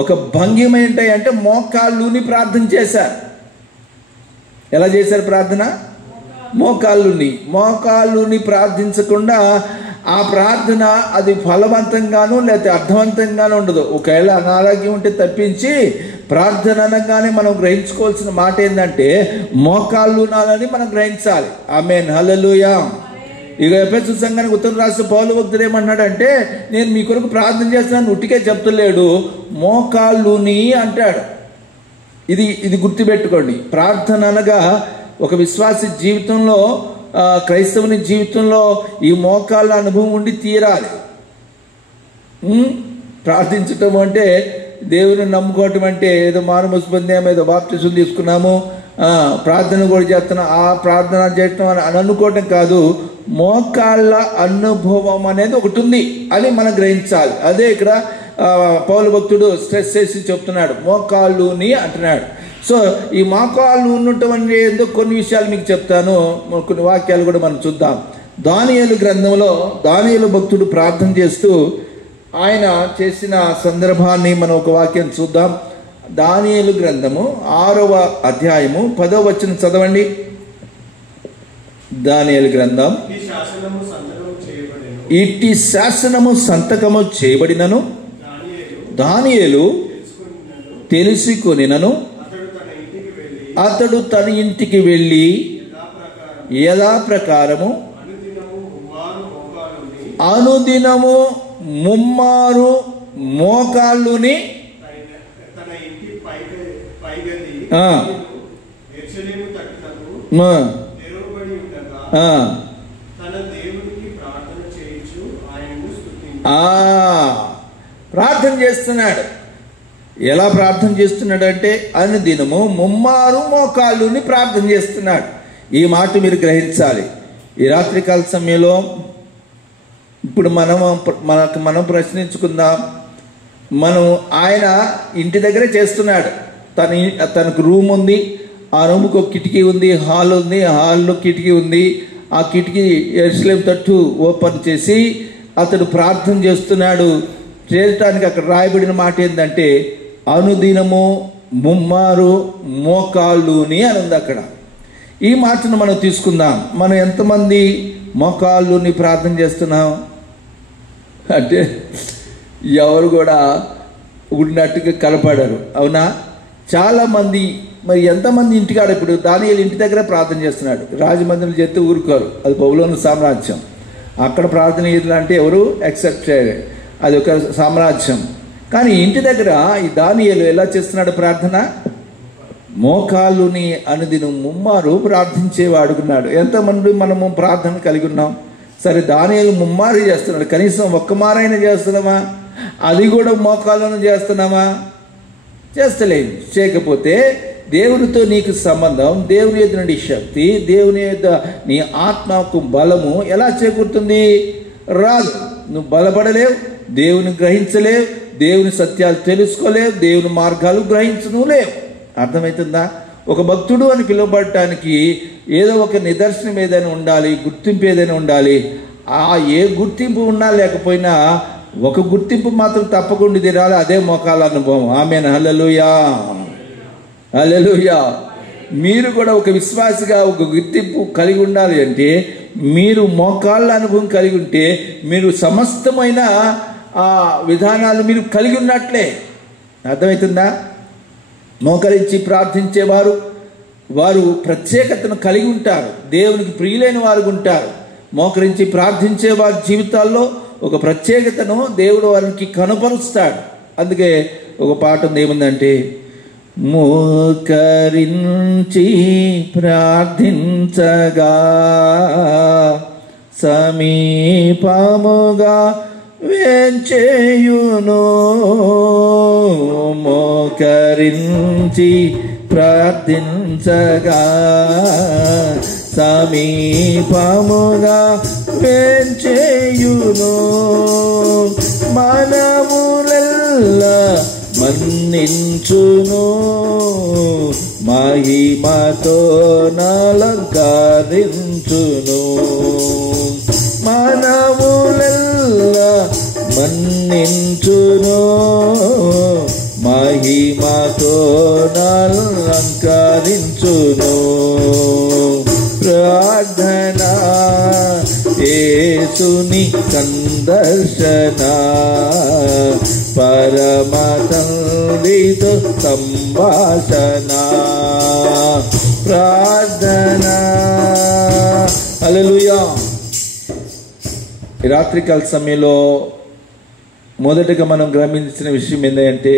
ఒక భంగిమ ఏంటంటే మోకాళ్ళుని ప్రార్థన చేశారు. ఎలా చేశారు ప్రార్థన? మోకాళ్ళుని ప్రార్థించకుండా ఆ ప్రార్థన అది ఫలవంతంగాను లేకపోతే అర్థవంతంగానూ ఉండదు. ఒకవేళ అనారోగ్యం ఉంటే తప్పించి ప్రార్థన అనగానే మనం గ్రహించుకోవాల్సిన మాట ఏంటంటే మోకాళ్ళునాలని మనం గ్రహించాలి. ఆమేన్, హల్లెలూయా. ఇక ఎఫెసు సంఘానికి ఉత్తరం రాసిన పౌలు భక్తుడు ఏమన్నాడంటే, నేను మీ కొరకు ప్రార్థన చేస్తున్నాను, ఉట్టికే చెప్తలేడు, మోకాళ్ళుని అంటాడు. ఇది గుర్తుపెట్టుకోండి. ప్రార్థన అనగా ఒక విశ్వాసి జీవితంలో, క్రైస్తవుని జీవితంలో ఈ మోకాళ్ళ అనుభవం ఉండి తీరాలి. ప్రార్థించటం అంటే దేవుని నమ్ముకోవటం అంటే ఏదో మారుమనసు పొందాము, ఏదో బాప్తిసం తీసుకున్నాము, ప్రార్థన కూడా చేస్తున్నాం, ఆ ప్రార్థన చేయటం అని అనుకోవటం కాదు. మోకాళ్ళ అనుభవం అనేది ఒకటి ఉంది అని మనం గ్రహించాలి. అదే ఇక్కడ పౌలు భక్తుడు స్ట్రెస్ చేసి చెప్తున్నాడు, మోకాళ్ళుని అంటున్నాడు. సో ఈ మోకాళ్ళు ఉండటం అంటే ఏదో కొన్ని విషయాలు మీకు చెప్తాను, కొన్ని వాక్యాలు కూడా మనం చూద్దాం. దానియేలు గ్రంథంలో దానియేలు భక్తుడు ప్రార్థన చేస్తూ ఆయన చేసిన సందర్భాన్ని మనం ఒక వాక్యం చూద్దాం. దానియేలు గ్రంథము 6వ అధ్యాయము 10వ వచనం చదవండి. దానియేలు గ్రంథం, ఇట్టి శాసనము సంతకము చేయబడినను దానియేలు తెలుసుకొనినను అతడు తన ఇంటికి వెళ్ళి యథాప్రకారము అనుదినము ముమ్మారు మోకాళ్ళుని ప్రార్థన చేస్తున్నాడు. ఎలా ప్రార్థన చేస్తున్నాడు అంటే అనుదినము ముమ్మారు మోకాళ్ళుని ప్రార్థన చేస్తున్నాడు. ఈ మాట మీరు గ్రహించాలి. ఈ రాత్రికాల సమయంలో ఇప్పుడు మనం ప్రశ్నించుకుందాం. ఆయన ఇంటి దగ్గరే చేస్తున్నాడు. తనకు రూమ్ ఉంది, ఆ రూమ్కి ఒక కిటికీ ఉంది, హాల్ ఉంది, హాల్లో కిటికీ ఉంది. ఆ కిటికీ యెరూషలేము తట్టు ఓపెన్ చేసి అతడు ప్రార్థన చేస్తున్నాడు. చేయటానికి అక్కడ రాయబడిన మాట ఏంటంటే అనుదినము ముమ్మారు మోకాళ్ళుని అని ఉంది అక్కడ. ఈ మాటను మనం తీసుకుందాం. మనం ఎంతమంది మోకాళ్ళుని ప్రార్థన చేస్తున్నాం అంటే ఎవరు కూడా ఉన్నట్టుగా కనపడరు, అవునా? చాలామంది. మరి ఎంతమంది ఇంటికాడ ఇప్పుడు దానియేలు ఇంటి దగ్గర ప్రార్థన చేస్తున్నాడు. రాజమందిరం చేస్తే ఊరుకోరు, అది బబులోను సామ్రాజ్యం. అక్కడ ప్రార్థన చేయాలంటే ఎవరు యాక్సెప్ట్ చేయరు, అది ఒక సామ్రాజ్యం. కానీ ఇంటి దగ్గర ఈ దానియేలు ఎలా చేస్తున్నాడు ప్రార్థన? మోకాళ్ళుని అనుదినం ముమ్మారు ప్రార్థించేవాడుకున్నాడు. ఎంతమంది మనము ప్రార్థన కలిగి ఉన్నాం? సరే, దానియేలు ముమ్మారు చేస్తున్నాడు, కనీసం ఒక్క మారైనా చేస్తున్నామా? అది కూడా మోకాళ్ళను చేస్తున్నామా? చేస్తలేదు. చేయకపోతే దేవునితో నీకు సంబంధం, దేవుని యొద్ద నుండి శక్తి, దేవుని యొద్ద నీ ఆత్మకు బలము ఎలా చేకూరుతుంది? రాదు. నువ్వు బలపడలేవు, దేవుని గ్రహించలేవు, దేవుని సత్యాలు తెలుసుకోలేవు, దేవుని మార్గాలు గ్రహించను లేవు. అర్థమవుతుందా? ఒక భక్తుడు అని పిలువబడటానికి ఏదో ఒక నిదర్శనం ఏదైనా ఉండాలి, గుర్తింపు ఏదైనా ఉండాలి. ఏ గుర్తింపు ఉన్నా లేకపోయినా ఒక గుర్తింపు మాత్రం తప్పకుండా తిరాలి, అదే మోకాళ్ళ అనుభవం. ఆమేన్, హల్లెలూయా, హల్లెలూయా. మీరు కూడా ఒక విశ్వాసిగా ఒక గుర్తింపు కలిగి ఉండాలి అంటే మీరు మోకాళ్ళ అనుభవం కలిగి ఉంటే మీరు సమస్తమైన విధానాలు మీరు కలిగి ఉన్నట్లే. అర్థమవుతుందా? మోకరించి ప్రార్థించేవారు వారు ప్రత్యేకతను కలిగి ఉంటారు, దేవునికి ప్రియులైన వారు ఉంటారు. మోకరించి ప్రార్థించే వారి జీవితాల్లో ఒక ప్రత్యేకతను దేవుడు వారికి కనపరుస్తాడు. అందుకే ఒక పాట ఏముందంటే, మోకరించి ప్రార్థించగా సమీపముగా వేంచేయును. మోకరించి ప్రార్థించగా సమీపముగా వేంచేయును. మనములెల్లా మన్నించును, మహిమతో నలంకరించును. మనములెల్లా మన్నించును, స్తుతించును, మహిమతో నలంకరించును. ప్రార్థన యేసుని సందర్శన, పరమ తండ్రితో సంభాషణ. ప్రార్థన. హల్లెలూయా. ఈ రాత్రికాల సమయంలో మొదటగా మనం గమనించిన విషయం ఏంటంటే,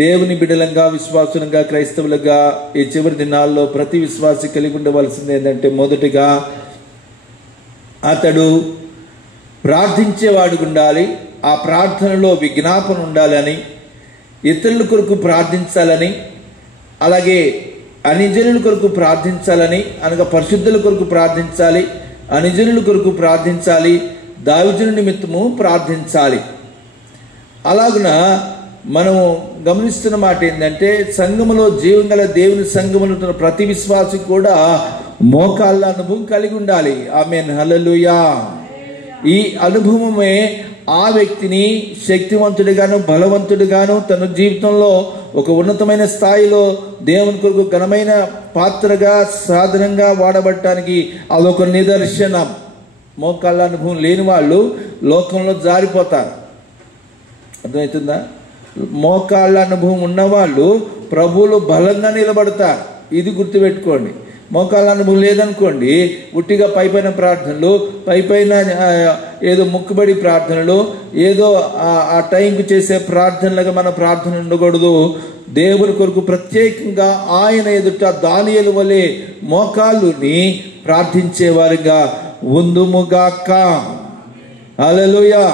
దేవుని బిడ్డలంగా, విశ్వాసులంగా, క్రైస్తవులుగా ఈ చివరి దినాల్లో ప్రతి విశ్వాసి కలిగి ఉండవలసింది ఏంటంటే, మొదటిగా అతడు ప్రార్థించేవాడు ఉండాలి. ఆ ప్రార్థనలో విజ్ఞాపన ఉండాలని, ఇతరుల కొరకు ప్రార్థించాలని, అలాగే అనిజనుల కొరకు ప్రార్థించాలని, అనగా పరిశుద్ధుల కొరకు ప్రార్థించాలి, అనిజనుల కొరకు ప్రార్థించాలి, దావీదు నిమిత్తము ప్రార్థించాలి. అలాగున మనము గమనిస్తున్న మాట ఏంటంటే, సంఘములో జీవం గల దేవుని సంఘములో ఉంటున్న ప్రతి విశ్వాసి కూడా మోకాళ్ళ అనుభవం కలిగి ఉండాలి. ఆమేన్. హల్లెలూయా. ఈ అనుభవమే ఆ వ్యక్తిని శక్తివంతుడిగాను, బలవంతుడిగాను, తన జీవితంలో ఒక ఉన్నతమైన స్థాయిలో దేవుని కొరకు ఘనమైన పాత్రగా, సాధనంగా వాడబడటానికి అదొక నిదర్శనం. మోకాళ్ళ అనుభవం లేని వాళ్ళు లోకంలో జారిపోతారు. అర్థమవుతుందా? మోకాళ్ళ అనుభవం ఉన్నవాళ్ళు ప్రభువులో బలంగా నిలబడతారు. ఇది గుర్తుపెట్టుకోండి. మోకాళ్ళ అనుభవం లేదనుకోండి, ఉట్టిగా పైపైన ప్రార్థనలు, పైపైన ఏదో మొక్కుబడి ప్రార్థనలు, ఏదో ఆ టైంకి చేసే ప్రార్థనలుగా మన ప్రార్థన ఉండకూడదు. దేవుని కొరకు ప్రత్యేకంగా ఆయన ఎదుట దానియేలు వలె మోకాళ్ళుని ప్రార్థించేవారిగా ఉందుముగాక. హల్లెలూయా.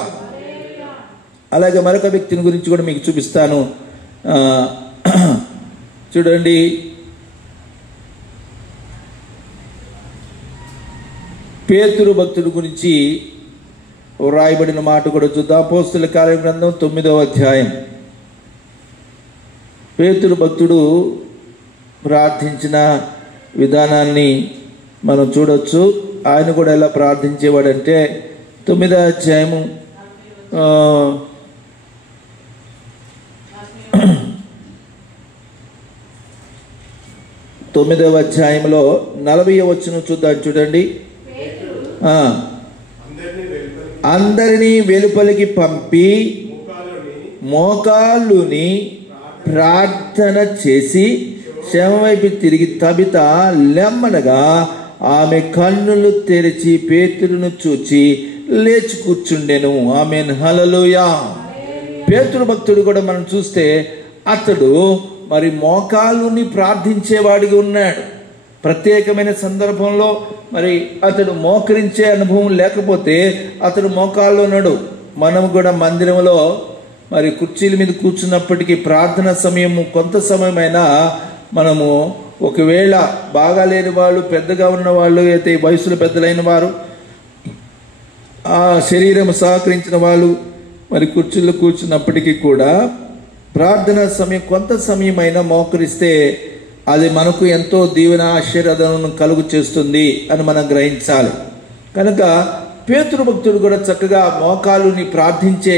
అలాగే మరొక వ్యక్తిని గురించి కూడా మీకు చూపిస్తాను. చూడండి, పేతురు భక్తుడి గురించి రాయబడిన మాట కూడా చూద్దాం. అపోస్తలుల కార్య గ్రంథం 9వ అధ్యాయం. పేతురు భక్తుడు ప్రార్థించిన విధానాన్ని మనం చూడొచ్చు. ఆయన కూడా ఎలా ప్రార్థించేవాడంటే, 9వ అధ్యాయము 9వ అధ్యాయంలో 40వ వచనం చూద్దాం. చూడండి, అందరినీ వెలుపలికి పంపి మోకాళ్ళుని ప్రార్థన చేసి శవం వైపు తిరిగి తబిత లెమ్మనగా ఆమె కన్నులు తెరిచి పేతురును చూచి లేచి కూర్చుండెను. ఆమేన్. హల్లెలూయా. పేతురు భక్తుడు కూడా మనం చూస్తే అతడు మరి మోకాళ్ళుని ప్రార్థించేవాడిగా ఉన్నాడు. ప్రత్యేకమైన సందర్భంలో మరి అతడు మోకరించే అనుభవం లేకపోతే అతడు మోకాళ్ళు ఉన్నాడు. మనం కూడా మందిరంలో మరి కుర్చీల మీద కూర్చున్నప్పటికీ ప్రార్థన సమయం కొంత సమయమైనా మనము ఒకవేళ బాగా లేని వాళ్ళు, పెద్దగా ఉన్న వాళ్ళు, అయితే వయసులో పెద్దలైన వారు, ఆ శరీరం సహకరించిన వాళ్ళు మరి కుర్చీల్లో కూర్చున్నప్పటికీ కూడా ప్రార్థన సమయం కొంత సమయమైనా మోకరిస్తే అది మనకు ఎంతో దీవెన, ఆశీర్వాదం కలుగు చేస్తుంది అని మనం గ్రహించాలి. కనుక పేతురు భక్తుడు కూడా చక్కగా మోకాలుని ప్రార్థించే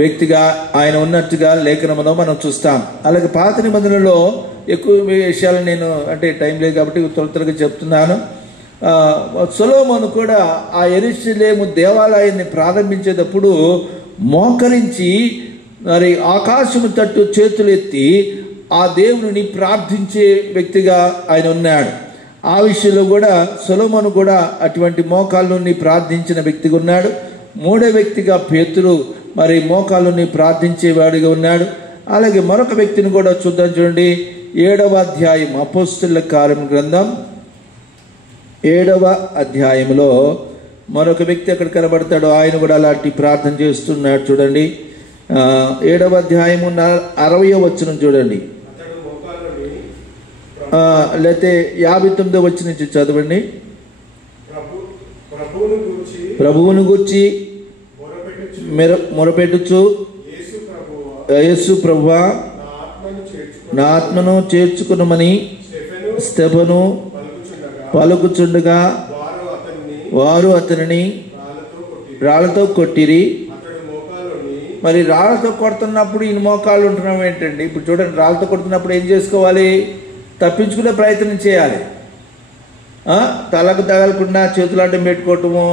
వ్యక్తిగా ఆయన ఉన్నట్టుగా లేఖనంలో మనం చూస్తాం. అలాగే పాత నిబంధనలో ఎక్కువ విషయాలు నేను అంటే టైం లేదు కాబట్టి త్వరగా చెప్తున్నాను. సొలొమోను కూడా ఆ యెరూషలేము దేవాలయాన్ని ప్రారంభించేటప్పుడు మోకరించి మరి ఆకాశము తట్టు చేతులు ఎత్తి ఆ దేవుని ప్రార్థించే వ్యక్తిగా ఆయన ఉన్నాడు. ఆ విషయంలో కూడా సొలొమోను కూడా అటువంటి మోకాళ్ళని ప్రార్థించిన వ్యక్తిగా ఉన్నాడు. మూడో వ్యక్తిగా పేతురు మరి మోకాళ్ళని ప్రార్థించేవాడిగా ఉన్నాడు. అలాగే మరొక వ్యక్తిని కూడా చూద్దాం. చూడండి, 7వ అధ్యాయం అపోస్తలుల కార్యం గ్రంథం 7వ అధ్యాయంలో మరొక వ్యక్తి అక్కడ కనబడతాడు. ఆయన కూడా అలాంటి ప్రార్థన చేస్తున్నాడు. చూడండి, 7వ అధ్యాయము 60వ వచనం చూడండి, లేకపోతే 59వ వచనం నుంచి చదవండి. ప్రభువును గూర్చి మొరపెట్టుచు, యేసు ప్రభువా నా ఆత్మను చేర్చుకునమని స్తెఫను పలుకుచుండగా వారు అతనిని రాళ్లతో కొట్టిరి. మరి రాళ్ళతో కొడుతున్నప్పుడు ఈయన మోకాళ్ళు ఉంటున్నాం ఏంటండి? ఇప్పుడు చూడండి, రాళ్ళతో కొడుతున్నప్పుడు ఏం చేసుకోవాలి? తప్పించుకునే ప్రయత్నం చేయాలి. తలకు తగలకుండా చేతులు అడ్డం పెట్టుకోవటము,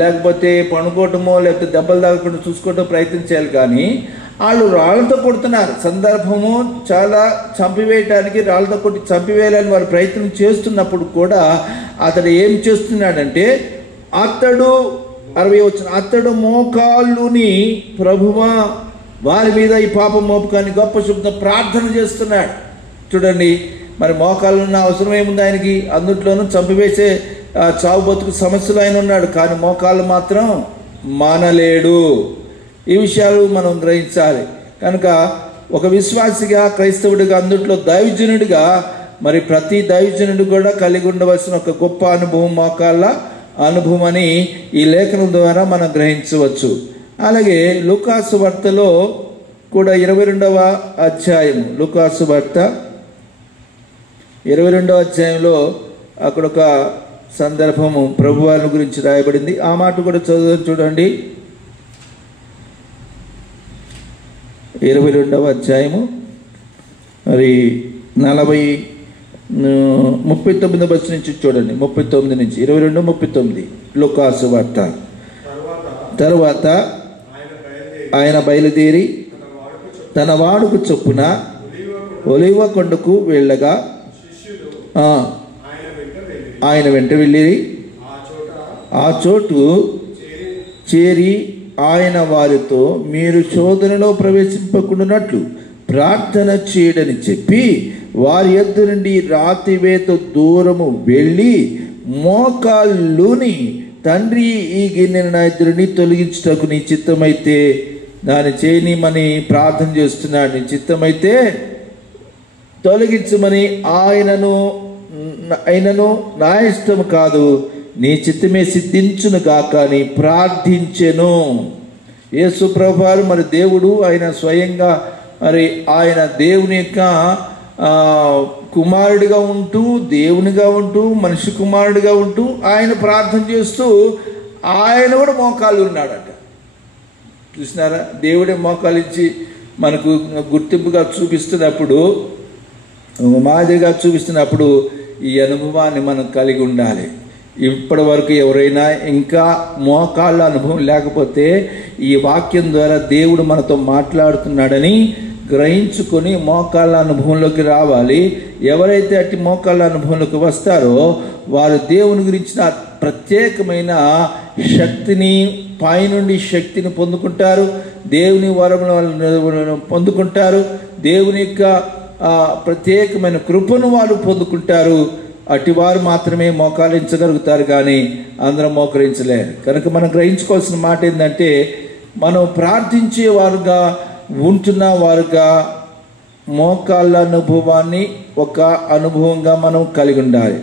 లేకపోతే పనుకోవటమో, లేకపోతే దెబ్బలు తగలకుండా చూసుకోవటం ప్రయత్నం చేయాలి. కానీ వాళ్ళు రాళ్ళతో కొడుతున్నారు. సందర్భము చాలా చంపివేయటానికి, రాళ్ళతో కొట్టి చంపివేయాలని వారు ప్రయత్నం చేస్తున్నప్పుడు కూడా అతడు ఏం చేస్తున్నాడంటే, అతడు 60 వచ్చిన అతడు మోకాళ్ళుని ప్రభువా వారి మీద ఈ పాపం మోపకాన్ని గొప్ప శబ్దం ప్రార్థన చేస్తున్నాడు. చూడండి, మరి మోకాళ్ళున్న అవసరం ఏముంది ఆయనకి? అందుట్లోనూ చంపివేసే చావు బతుకు సమస్యలు ఆయన ఉన్నాడు, కానీ మోకాళ్ళు మాత్రం మానలేడు. ఈ విషయాలు మనం గ్రహించాలి. కనుక ఒక విశ్వాసిగా, క్రైస్తవుడిగా, అందుట్లో దైవజనుడిగా మరి ప్రతి దైవజనుడు కూడా కలిగి ఉండవలసిన ఒక గొప్ప అనుభవం మోకాళ్ళ అనుభవం అని ఈ లేఖనం ద్వారా మనం గ్రహించవచ్చు. అలాగే లూకాసు వార్తలో కూడా 22వ అధ్యాయం, లూకాసు వార్త 22వ అధ్యాయంలో అక్కడ ఒక సందర్భము ప్రభువాని గురించి రాయబడింది. ఆ మాట కూడా చదువు చూడండి. 22వ అధ్యాయము మరి 39వ వచనం నుంచి చూడండి. 39 నుంచి 22:39 లూకాసు వార్త. తరువాత ఆయన బయలుదేరి తన వాడుకు చొప్పున ఒలీవ కొండకు వెళ్ళగా ఆయన వెంట వెళ్ళిరి. ఆ చోటు చేరి ఆయన వారితో, మీరు శోధనలో ప్రవేశింపకుండానట్లు ప్రార్థన చేయడని చెప్పి వారి యొద్ద నుండి రాతివేత దూరము వెళ్ళి మోకాళ్ళుని, తండ్రి ఈ గిన్నెను నా ఎదురుని తొలగించుటకు నీ చిత్తమైతే దాన్ని చేయనిమని ప్రార్థన చేస్తున్నాడు. నీ చిత్తమైతే తొలగించమని ఆయనను నా ఇష్టం కాదు నీ చిత్తమే సిద్ధించును గాక అని ప్రార్థించెను. యేసు ప్రభువారు మరి దేవుడు, ఆయన స్వయంగా మరి ఆయన దేవుని యొక్క కుమారుడిగా ఉంటూ, దేవునిగా ఉంటూ, మనిషి కుమారుడిగా ఉంటూ ఆయన ప్రార్థన చేస్తూ ఆయన కూడా మోకాళ్ళు ఉన్నాడట. చూసినారా? దేవుడే మోకాలు ఇచ్చి మనకు గుర్తింపుగా చూపిస్తున్నప్పుడు, మాదిరిగా చూపిస్తున్నప్పుడు ఈ అనుభవాన్ని మనం కలిగి ఉండాలి. ఇప్పటి వరకు ఎవరైనా ఇంకా మోకాళ్ళ అనుభవం లేకపోతే ఈ వాక్యం ద్వారా దేవుడు మనతో మాట్లాడుతున్నాడని గ్రహించుకొని మోకాళ్ళ అనుభవంలోకి రావాలి. ఎవరైతే అట్టి మోకాళ్ళ అనుభవంలోకి వస్తారో వారు దేవుని గురించిన ప్రత్యేకమైన శక్తిని, పైనుండి శక్తిని పొందుకుంటారు, దేవుని వరములను పొందుకుంటారు, దేవుని యొక్క ప్రత్యేకమైన కృపను వారు పొందుకుంటారు. అటివారు మాత్రమే మోకాలించగలుగుతారు, కానీ అందరం మోకరించలేరు. కనుక మనం గ్రహించుకోవాల్సిన మాట ఏంటంటే, మనం ప్రార్థించే వారుగా ఉంటున్న వారుగా మోకాళ్ళ అనుభవాన్ని ఒక అనుభవంగా మనం కలిగి ఉండాలి.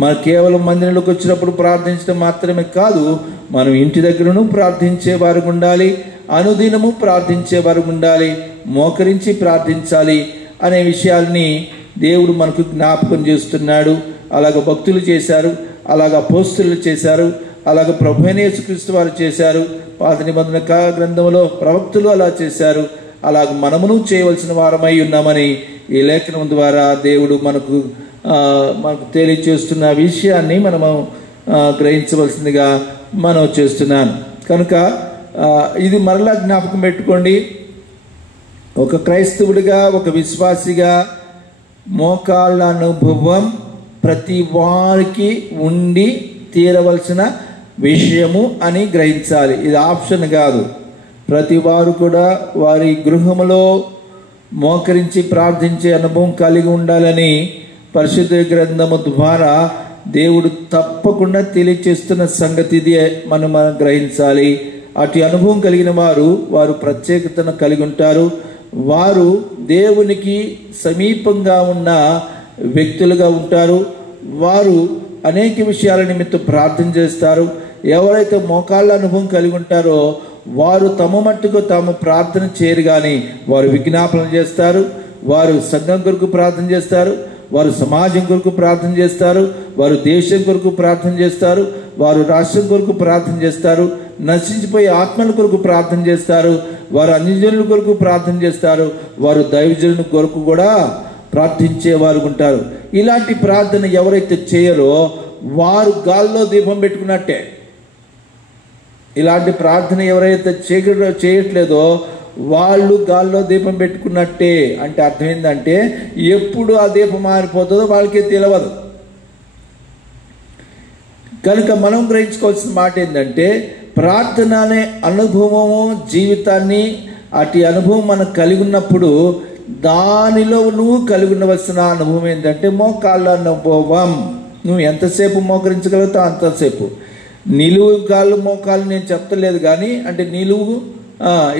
మనం కేవలం మందిరంలోకి వచ్చినప్పుడు ప్రార్థించడం మాత్రమే కాదు, మనం ఇంటి దగ్గరను ప్రార్థించే వారు ఉండాలి, అనుదినము ప్రార్థించే వారు ఉండాలి, మోకరించి ప్రార్థించాలి అనే విషయాల్ని దేవుడు మనకు జ్ఞాపకం చేస్తున్నాడు. అలాగ భక్తులు చేశారు, అలాగ అపోస్తలులు చేశారు, అలాగ ప్రభువైన యేసుక్రీస్తు వారు చేశారు, పాత నిబంధన గ్రంథంలో ప్రవక్తలు అలా చేశారు. అలాగ మనమును చేయవలసిన వారమై ఉన్నామని ఈ లేఖనం ద్వారా దేవుడు మనకు తెలియచేస్తున్న విషయాన్ని మనము గ్రహించవలసిందిగా మనం చేస్తున్నాను. కనుక ఇది మరలా జ్ఞాపకం పెట్టుకోండి. ఒక క్రైస్తవుడిగా, ఒక విశ్వాసిగా మోకాళ్ళ అనుభవం ప్రతి వారికి ఉండి తీరవలసిన విషయము అని గ్రహించాలి. ఇది ఆప్షన్ కాదు. ప్రతి వారు కూడా వారి గృహములో మోకరించి ప్రార్థించే అనుభవం కలిగి ఉండాలని పరిశుద్ధ గ్రంథము ద్వారా దేవుడు తప్పకుండా తెలియచేస్తున్న సంగతి ఇది మనం గ్రహించాలి. అటు అనుభవం కలిగిన వారు ప్రత్యేకతను కలిగి ఉంటారు. వారు దేవునికి సమీపంగా ఉన్న వ్యక్తులుగా ఉంటారు. వారు అనేక విషయాల నిమిత్తం ప్రార్థన చేస్తారు. ఎవరైతే మోకాళ్ళ అనుభవం కలిగి ఉంటారో వారు తమ మట్టుకు తాము ప్రార్థన చేయరు, కానీ వారు విజ్ఞాపన చేస్తారు, వారు సంఘం కొరకు ప్రార్థన చేస్తారు, వారు సమాజం కొరకు ప్రార్థన చేస్తారు, వారు దేశం కొరకు ప్రార్థన చేస్తారు, వారు రాష్ట్రం కొరకు ప్రార్థన చేస్తారు, నశించిపోయే ఆత్మల కొరకు ప్రార్థన చేస్తారు, వారు అన్యజనుల కొరకు ప్రార్థన చేస్తారు, వారు దైవజనుల కొరకు కూడా ప్రార్థించేవారు ఉంటారు. ఇలాంటి ప్రార్థన ఎవరైతే చేయరో వారు గాల్లో దీపం పెట్టుకున్నట్టే. ఇలాంటి ప్రార్థన ఎవరైతే చేయట్లేదో వాళ్ళు గాల్లో దీపం పెట్టుకున్నట్టే. అంటే అర్థం ఏంటంటే ఎప్పుడు ఆ దీపం మారిపోతుందో వాళ్ళకే తెలియదు. కనుక మనం గ్రహించుకోవాల్సిన మాట ఏంటంటే ప్రార్థన అనే అనుభవము జీవితాన్ని అటు అనుభవం మనం కలిగి ఉన్నప్పుడు దానిలో నువ్వు కలిగి ఉండవలసిన అనుభవం ఏంటంటే మోకాళ్ళ అనుభవం. నువ్వు ఎంతసేపు మోకరించగలుగుతావు అంతసేపు. నిలువు కాళ్ళు మోకాళ్ళు నేను చెప్తలేదు కానీ అంటే నిలువు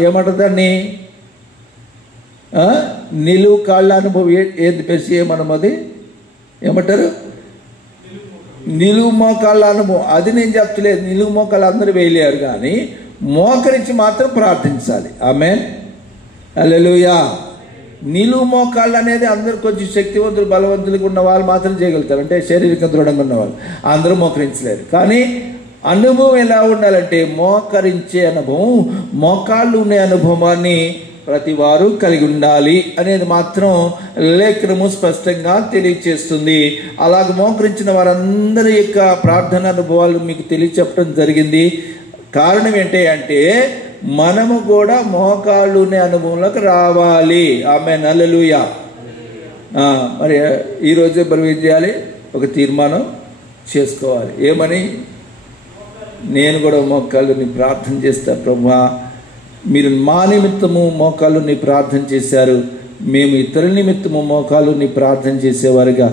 ఏమంటారు దాన్ని నిలువు కాళ్ళ అనుభవం ఏది పెసి ఏమనం అది ఏమంటారు నిలువు మోకాళ్ళ అనుభవం. అది నేను చెప్తలేదు. నిలువు మోకాళ్ళు అందరూ వేయలేరు కానీ మోకరించి మాత్రం ప్రార్థించాలి. ఆమేన్ హల్లెలూయా. నిలువు మోకాళ్ళు అనేది అందరూ కొంచెం శక్తివంతులు బలవంతులుగా ఉన్న వాళ్ళు మాత్రం చేయగలుగుతారు. అంటే శారీరక దృఢంగా ఉన్నవాళ్ళు అందరూ మోకరించలేరు. కానీ అనుభవం ఎలా ఉండాలంటే మోకరించే అనుభవం, మోకాళ్ళు ఉండే అనుభవాన్ని ప్రతి వారు కలిగి ఉండాలి అనేది మాత్రం లేఖనము స్పష్టంగా తెలియచేస్తుంది. అలాగ మోకరించిన వారందరి యొక్క ప్రార్థన అనుభవాలు మీకు తెలియచెప్పడం జరిగింది. కారణం ఏంటి అంటే మనము కూడా మోకాళ్ళు ఉండే అనుభవంలోకి రావాలి. ఆమేన్ హల్లెలూయా. మరి ఈరోజే మనం ఏం చేయాలి? ఒక తీర్మానం చేసుకోవాలి. ఏమని? నేను కూడా మోకాళ్ళుని ప్రార్థన చేస్తా ప్రభువా, మీరు మా నిమిత్తము మోకాళ్ళుని ప్రార్థన చేశారు, మేము ఇతరుల నిమిత్తము మోకాళ్ళుని ప్రార్థన చేసేవారుగా.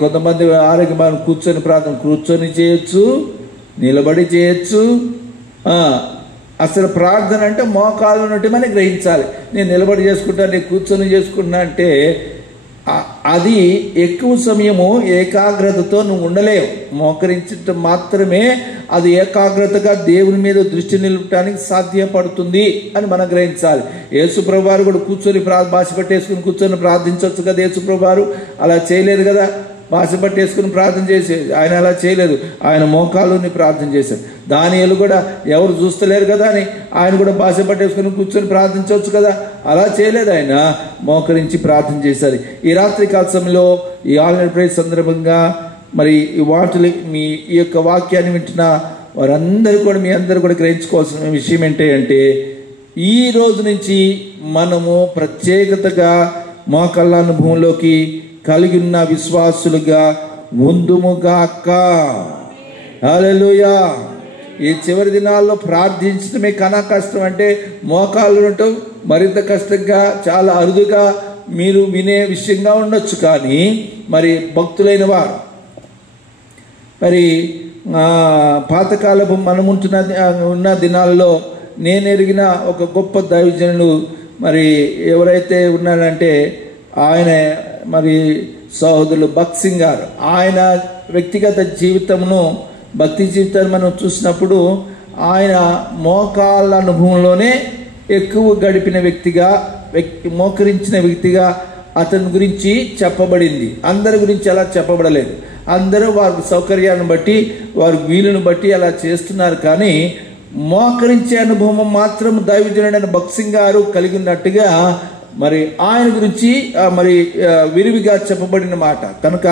కొంతమంది ఆరోగ్యమైన కూర్చొని చేయొచ్చు, నిలబడి చేయొచ్చు. అసలు ప్రార్థన అంటే మోకాళ్ళు ఉన్నట్టు మనం గ్రహించాలి. నేను నిలబడి చేసుకుంటా, నేను కూర్చొని చేసుకుంటున్నా అంటే అది ఎక్కువ సమయము ఏకాగ్రతతో నువ్వు ఉండలేవు. మోకరించటం మాత్రమే అది ఏకాగ్రతగా దేవుని మీద దృష్టి నిలపడానికి సాధ్యపడుతుంది అని మనం గ్రహించాలి. యేసుప్రభు వారు కూడా కూర్చొని భాష పట్టేసుకుని కూర్చొని ప్రార్థించవచ్చు కదా. యేసుప్రభు వారు అలా చేయలేదు కదా. భాష పట్టేసుకుని ప్రార్థన చేసేది ఆయన అలా చేయలేదు. ఆయన మోకాళ్ళుని ప్రార్థన చేశారు. దానియేలు కూడా ఎవరు చూస్తలేరు కదా అని ఆయన కూడా భాష పట్టేసుకుని కూర్చొని ప్రార్థించవచ్చు కదా. అలా చేయలేదు, ఆయన మోకరించి ప్రార్థన చేశారు. ఈ రాత్రి కాల సమయంలో ఈ ఆన్లైన్ ప్రేయర్ సందర్భంగా మరి ఈ వాటిని మీ ఈ యొక్క వాక్యాన్ని వింటున్న వారందరూ కూడా మీ అందరూ కూడా గ్రహించుకోవాల్సిన విషయం ఏంటంటే ఈ రోజు నుంచి మనము ప్రత్యేకతగా మోకాళ్ళ అనుభవంలోకి కలిగి ఉన్న విశ్వాసులుగా ఉందుముగాక. హల్లెలూయా. ఈ చివరి దినాల్లో ప్రార్థించడమే కన్నా కష్టం. అంటే మోకాళ్ళు ఉండటం మరింత కష్టంగా, చాలా అరుదుగా మీరు వినే విషయంగా ఉండొచ్చు. కానీ మరి భక్తులైన వారు మరి పాతకాలపు ఉన్న దినాల్లో నేను ఎరిగిన ఒక గొప్ప దైవజనులు మరి ఎవరైతే ఉన్నారంటే ఆయన మరి సహోదరులు భక్త్ సింగ్ గారు. ఆయన వ్యక్తిగత జీవితమును, భక్తి జీవితాన్ని మనం చూసినప్పుడు ఆయన మోకాళ్ళ అనుభవంలోనే ఎక్కువ గడిపిన వ్యక్తిగా, మోకరించిన వ్యక్తిగా అతని గురించి చెప్పబడింది. అందరి గురించి అలా చెప్పబడలేదు. అందరూ వారి సౌకర్యాన్ని బట్టి, వారి వీలును బట్టి అలా చేస్తున్నారు. కానీ మోకరించే అనుభవం మాత్రం దైవజనుడైన భక్త్ సింగ్ గారు కలిగి ఉన్నట్టుగా మరి ఆయన గురించి మరి విరివిగా చెప్పబడిన మాట. కనుక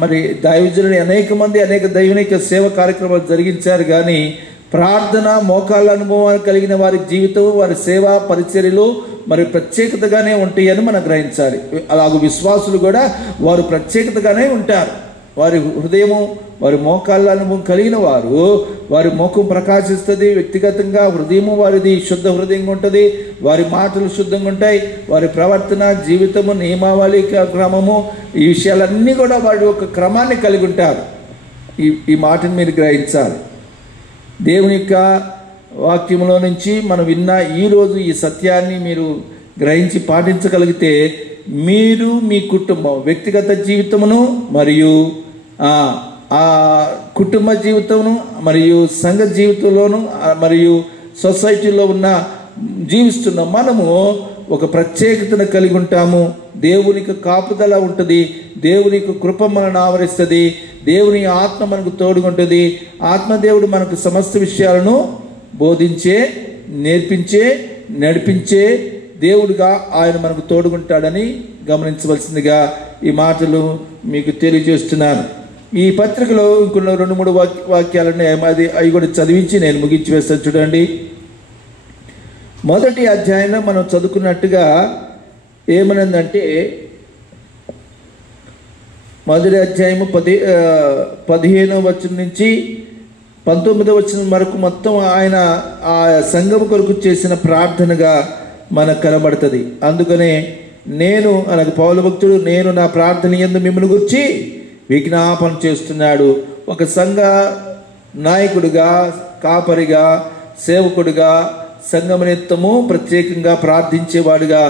మరి దైవజనుడు అనేక మంది అనేక దైవనిక సేవ కార్యక్రమాలు జరిగించారు. కానీ ప్రార్థన మోకాళ్ళ అనుభవాలు కలిగిన వారి జీవితం, వారి సేవా పరిచర్యలు మరి ప్రత్యేకతగానే ఉంటాయని మనం గ్రహించాలి. అలాగే విశ్వాసులు కూడా వారు ప్రత్యేకతగానే ఉంటారు. వారి హృదయము, వారి మోకాళ్ళ అనుభవం కలిగిన వారు, వారి ముఖం ప్రకాశిస్తుంది. వ్యక్తిగతంగా హృదయము వారిది శుద్ధ హృదయంగా ఉంటుంది. వారి మాటలు శుద్ధంగా ఉంటాయి. వారి ప్రవర్తన, జీవితము, నియమావళి, క్రమము, ఈ విషయాలన్నీ కూడా వారి ఒక క్రమాన్ని కలిగి ఉంటారు. ఈ మాటను మీరు గ్రహించాలి. దేవుని యొక్క వాక్యంలో నుంచి మనం విన్న ఈరోజు ఈ సత్యాన్ని మీరు గ్రహించి పాటించగలిగితే మీరు మీ కుటుంబం, వ్యక్తిగత జీవితమును మరియు కుటుంబ జీవితమును మరియు సంఘ జీవితంలోను మరియు సొసైటీలో జీవిస్తున్న మనము ఒక ప్రత్యేకతను కలిగి ఉంటాము. దేవునికి కాపుదల ఉంటుంది, దేవునికి కృప మనను ఆవరిస్తుంది, దేవుని ఆత్మ మనకు తోడుగుంటుంది. ఆత్మదేవుడు మనకు సమస్త విషయాలను బోధించే, నేర్పించే, నడిపించే దేవుడుగా ఆయన మనకు తోడుగుంటాడని గమనించవలసిందిగా ఈ మాటలు మీకు తెలియజేస్తున్నాను. ఈ పత్రికలో ఇంకొన్న 2-3 వాక్యాలను అవి కూడా చదివించి నేను ముగించి వేస్తాను. చూడండి, మొదటి అధ్యాయంలో మనం చదువుకున్నట్టుగా ఏమనందంటే, మొదటి అధ్యాయము 15వ వచనం నుంచి 19వ వచనం వరకు మొత్తం ఆయన ఆ సంఘం కొరకు చేసిన ప్రార్థనగా మనకు కనబడుతుంది. అందుకనే నేను అనగా పౌలు భక్తుడు, నేను నా ప్రార్థన యందు మిమ్మల్ని గురించి విజ్ఞాపన చేస్తున్నాడు. ఒక సంఘ నాయకుడిగా, కాపరిగా, సేవకుడిగా, సంఘం నిమిత్తము ప్రత్యేకంగా ప్రార్థించేవాడుగా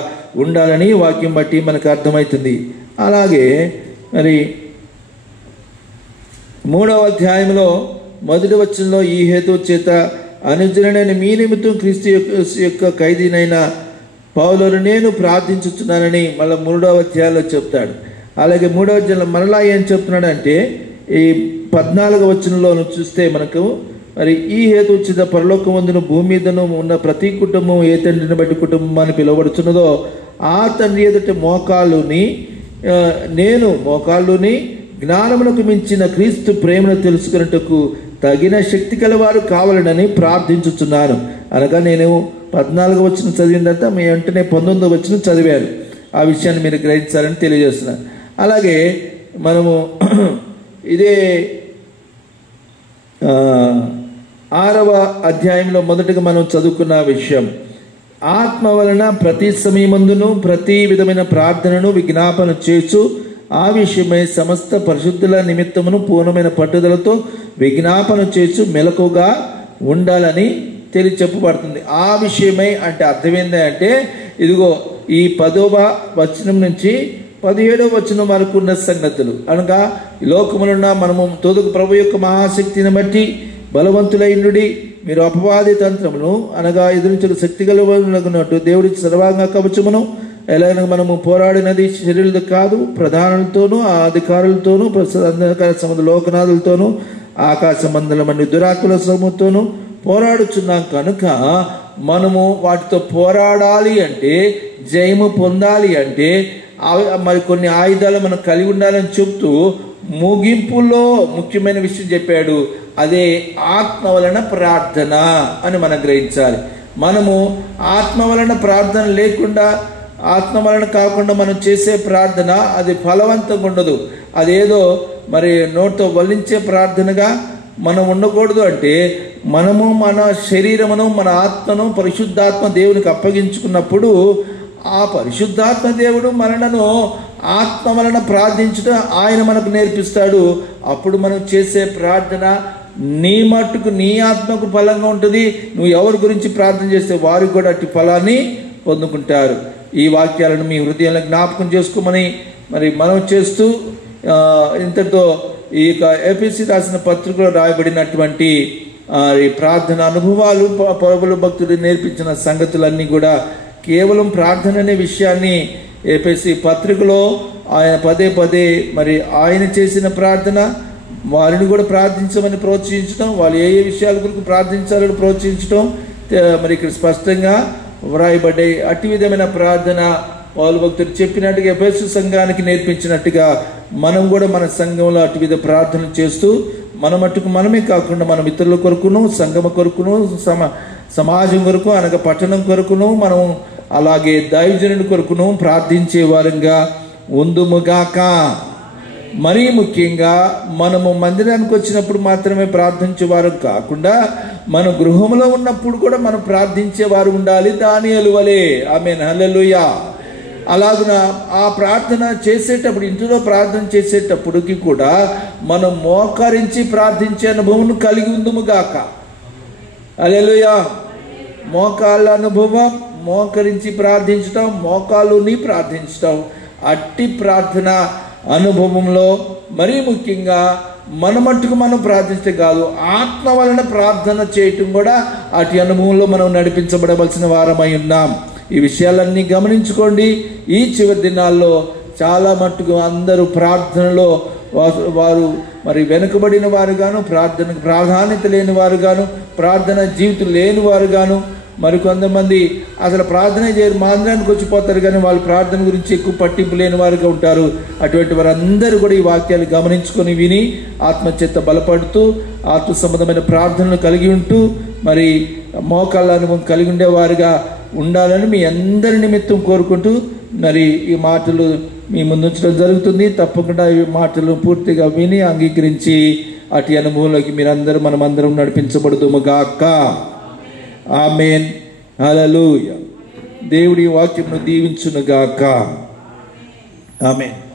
ఉండాలని వాక్యం బట్టి మనకు అర్థమవుతుంది. అలాగే మరి 3వ అధ్యాయంలో 1వ వచనంలో, ఈ హేతు చేత అనుజనుడైన మీ నిమిత్తం క్రీస్తు యొక్క ఖైదీనైన పౌలును నేను ప్రార్థించుతున్నానని మళ్ళీ 3వ అధ్యాయంలో చెప్తాడు. అలాగే 3వ అధ్యాయంలో మరలా ఏం చెప్తున్నాడు అంటే, ఈ 14వ వచనంలో చూస్తే మనకు మరి ఈ హేతు చేత పరలోకమందును భూమి మీదను ఉన్న ప్రతి కుటుంబం ఏ తండ్రిని బట్టి కుటుంబం అని పిలువబడుతున్నదో ఆ తండ్రి ఎదుట మోకాళ్ళుని జ్ఞానమునకు మించిన క్రీస్తు ప్రేమను తెలుసుకున్నట్టుకు తగిన శక్తి కలవారు కావాలని ప్రార్థించుచున్నాను. అనగా నేను 14వ వచనం చదివిన తర్వాత మీ వెంటనే 19వ వచనం చదివాను. ఆ విషయాన్ని మీరు గ్రహించాలని తెలియజేస్తున్నాను. అలాగే మనము ఇదే 6వ అధ్యాయంలో మొదటగా మనం చదువుకున్న విషయం, ఆత్మ వలన ప్రతి సమయమందును ప్రతి విధమైన ప్రార్థనను విజ్ఞాపన చేస్తూ ఆ విషయమై సమస్త పరిశుద్ధుల నిమిత్తమును పూర్ణమైన పట్టుదలతో విజ్ఞాపన చేస్తూ మెలకుగా ఉండాలని చెప్పబడుతుంది. ఆ విషయమై అంటే అర్థమైంది అంటే, ఇదిగో ఈ 10వ వచనం నుంచి 17వ వచనం వరకు ఉన్న సంగతులు అనగా, ఈ లోకములున్న మనము తోదుకు ప్రభు యొక్క మహాశక్తిని బట్టి బలవంతులైనడి మీరు అపవాది తంత్రమును అనగా ఎదురించిన శక్తి కలవనట్టు దేవుడి సర్వాంగ కవచమును ఎలాగైనా మనము పోరాడినది శరీరులతో కాదు, ప్రధానులతోనూ ఆ అధికారులతోనూ అంధకార సంబంధ లోకనాథులతోనూ ఆకాశ మండలమని దురాకుల సమూహంతోనూ పోరాడుచున్నాం కనుక మనము వాటితో పోరాడాలి అంటే, జయము పొందాలి అంటే మరి కొన్ని ఆయుధాలు మనం కలిగి ఉండాలని చెప్తూ ముగింపులో ముఖ్యమైన విషయం చెప్పాడు. అదే ఆత్మ వలన ప్రార్థన అని మనం గ్రహించాలి. మనము ఆత్మ వలన ప్రార్థన లేకుండా, ఆత్మ వలన కాకుండా మనం చేసే ప్రార్థన అది ఫలవంతంగా ఉండదు. అదేదో మరి నోటితో వల్లించే ప్రార్థనగా మనం ఉండకూడదు. అంటే మనము మన శరీరమును, మన ఆత్మను పరిశుద్ధాత్మ దేవునికి అప్పగించుకున్నప్పుడు ఆ పరిశుద్ధాత్మ దేవుడు మనలను ఆత్మ వలన ప్రార్థించడం ఆయన మనకు నేర్పిస్తాడు. అప్పుడు మనం చేసే ప్రార్థన నీ మట్టుకు నీ ఆత్మకు ఫలంగా ఉంటుంది. నువ్వు ఎవరి గురించి ప్రార్థన చేస్తే వారికి కూడా అట్టి ఫలాన్ని పొందుకుంటారు. ఈ వాక్యాలను మీ హృదయంలో జ్ఞాపకం చేసుకోమని మరి మనం చేస్తూ ఇంతటితో ఈ యొక్క ఎఫెసీ రాసిన పత్రికలో రాయబడినటువంటి ఈ ప్రార్థన అనుభవాలు, పౌలు భక్తుడు నేర్పించిన సంగతులన్నీ కూడా కేవలం ప్రార్థన అనే విషయాన్ని ఎఫెసీ పత్రికలో ఆయన పదే మరి ఆయన చేసిన ప్రార్థన, వారిని కూడా ప్రార్థించమని ప్రోత్సహించడం, వాళ్ళు ఏ విషయాల గురించి ప్రార్థించాలని ప్రోత్సహించడం మరి ఇక్కడ స్పష్టంగా వ్రాయబడ్డాయి. అట్టి విధమైన ప్రార్థన పౌలు భక్తుడు చెప్పినట్టుగా ఎఫెసు సంఘానికి నేర్పించినట్టుగా మనం కూడా మన సంఘంలో అటు విధ ప్రార్థన చేస్తూ మన మట్టుకు మనమే కాకుండా మన మిత్రుల కొరకును, సంఘం కొరకును, సమాజం కొరకు అనగా పట్టణం కొరకును, మనం అలాగే దైవజనుడి కొరకును ప్రార్థించే వారంగా ఉందుముగాక. మరీ ముఖ్యంగా మనము మందిరానికి వచ్చినప్పుడు మాత్రమే ప్రార్థించే వారు కాకుండా మన గృహంలో ఉన్నప్పుడు కూడా మనం ప్రార్థించేవారు ఉండాలి. దానియేలు వలె. ఆమేన్, హల్లెలూయా. అలాగున ఆ ప్రార్థన చేసేటప్పుడు, ఇంటిలో ప్రార్థన చేసేటప్పటికి కూడా మనం మోకరించి ప్రార్థించే అనుభవం కలిగి ఉందుముగాక. హల్లెలూయా. మోకాళ్ళ అనుభవం, మోకరించి ప్రార్థించటం, మోకాళ్ళుని ప్రార్థించటం, అట్టి ప్రార్థన అనుభవంలో మరీ ముఖ్యంగా మన మట్టుకు మనం ప్రార్థించే కాదు, ఆత్మ వలన ప్రార్థన చేయటం కూడా అటు అనుభవంలో మనం నడిపించబడవలసిన వారమై ఉన్నాం. ఈ విషయాలన్నీ గమనించుకోండి. ఈ చివరి దినాల్లో చాలా మట్టుకు అందరూ ప్రార్థనలో వారు మరి వెనుకబడిన వారుగాను, ప్రార్థనకు ప్రాధాన్యత లేని వారుగాను, ప్రార్థన జీవితం లేని వారుగాను, మరికొంతమంది అసలు ప్రార్థన చేయరు, మందిరానికి వచ్చిపోతారు కానీ వాళ్ళు ప్రార్థన గురించి ఎక్కువ పట్టింపు లేని వారుగా ఉంటారు. అటువంటి వారందరూ కూడా ఈ వాక్యాలు గమనించుకొని విని ఆత్మచేత బలపడుతూ ఆత్మ సంబంధమైన ప్రార్థనలు కలిగి ఉంటూ మరి మోకాళ్ళ అనుభవం కలిగి ఉండేవారుగా ఉండాలని మీ అందరి నిమిత్తం కోరుకుంటూ మరి ఈ మాటలు మీ ముందుంచడం జరుగుతుంది. తప్పకుండా ఈ మాటలు పూర్తిగా విని అంగీకరించి అటు అనుభవంలోకి మీరందరూ మనమందరం నడిపించబడుదుము గాక. ఆమేన్. హల్లెలూయా. దేవుడి వాక్యమును దీవించును గాక. ఆమేన్.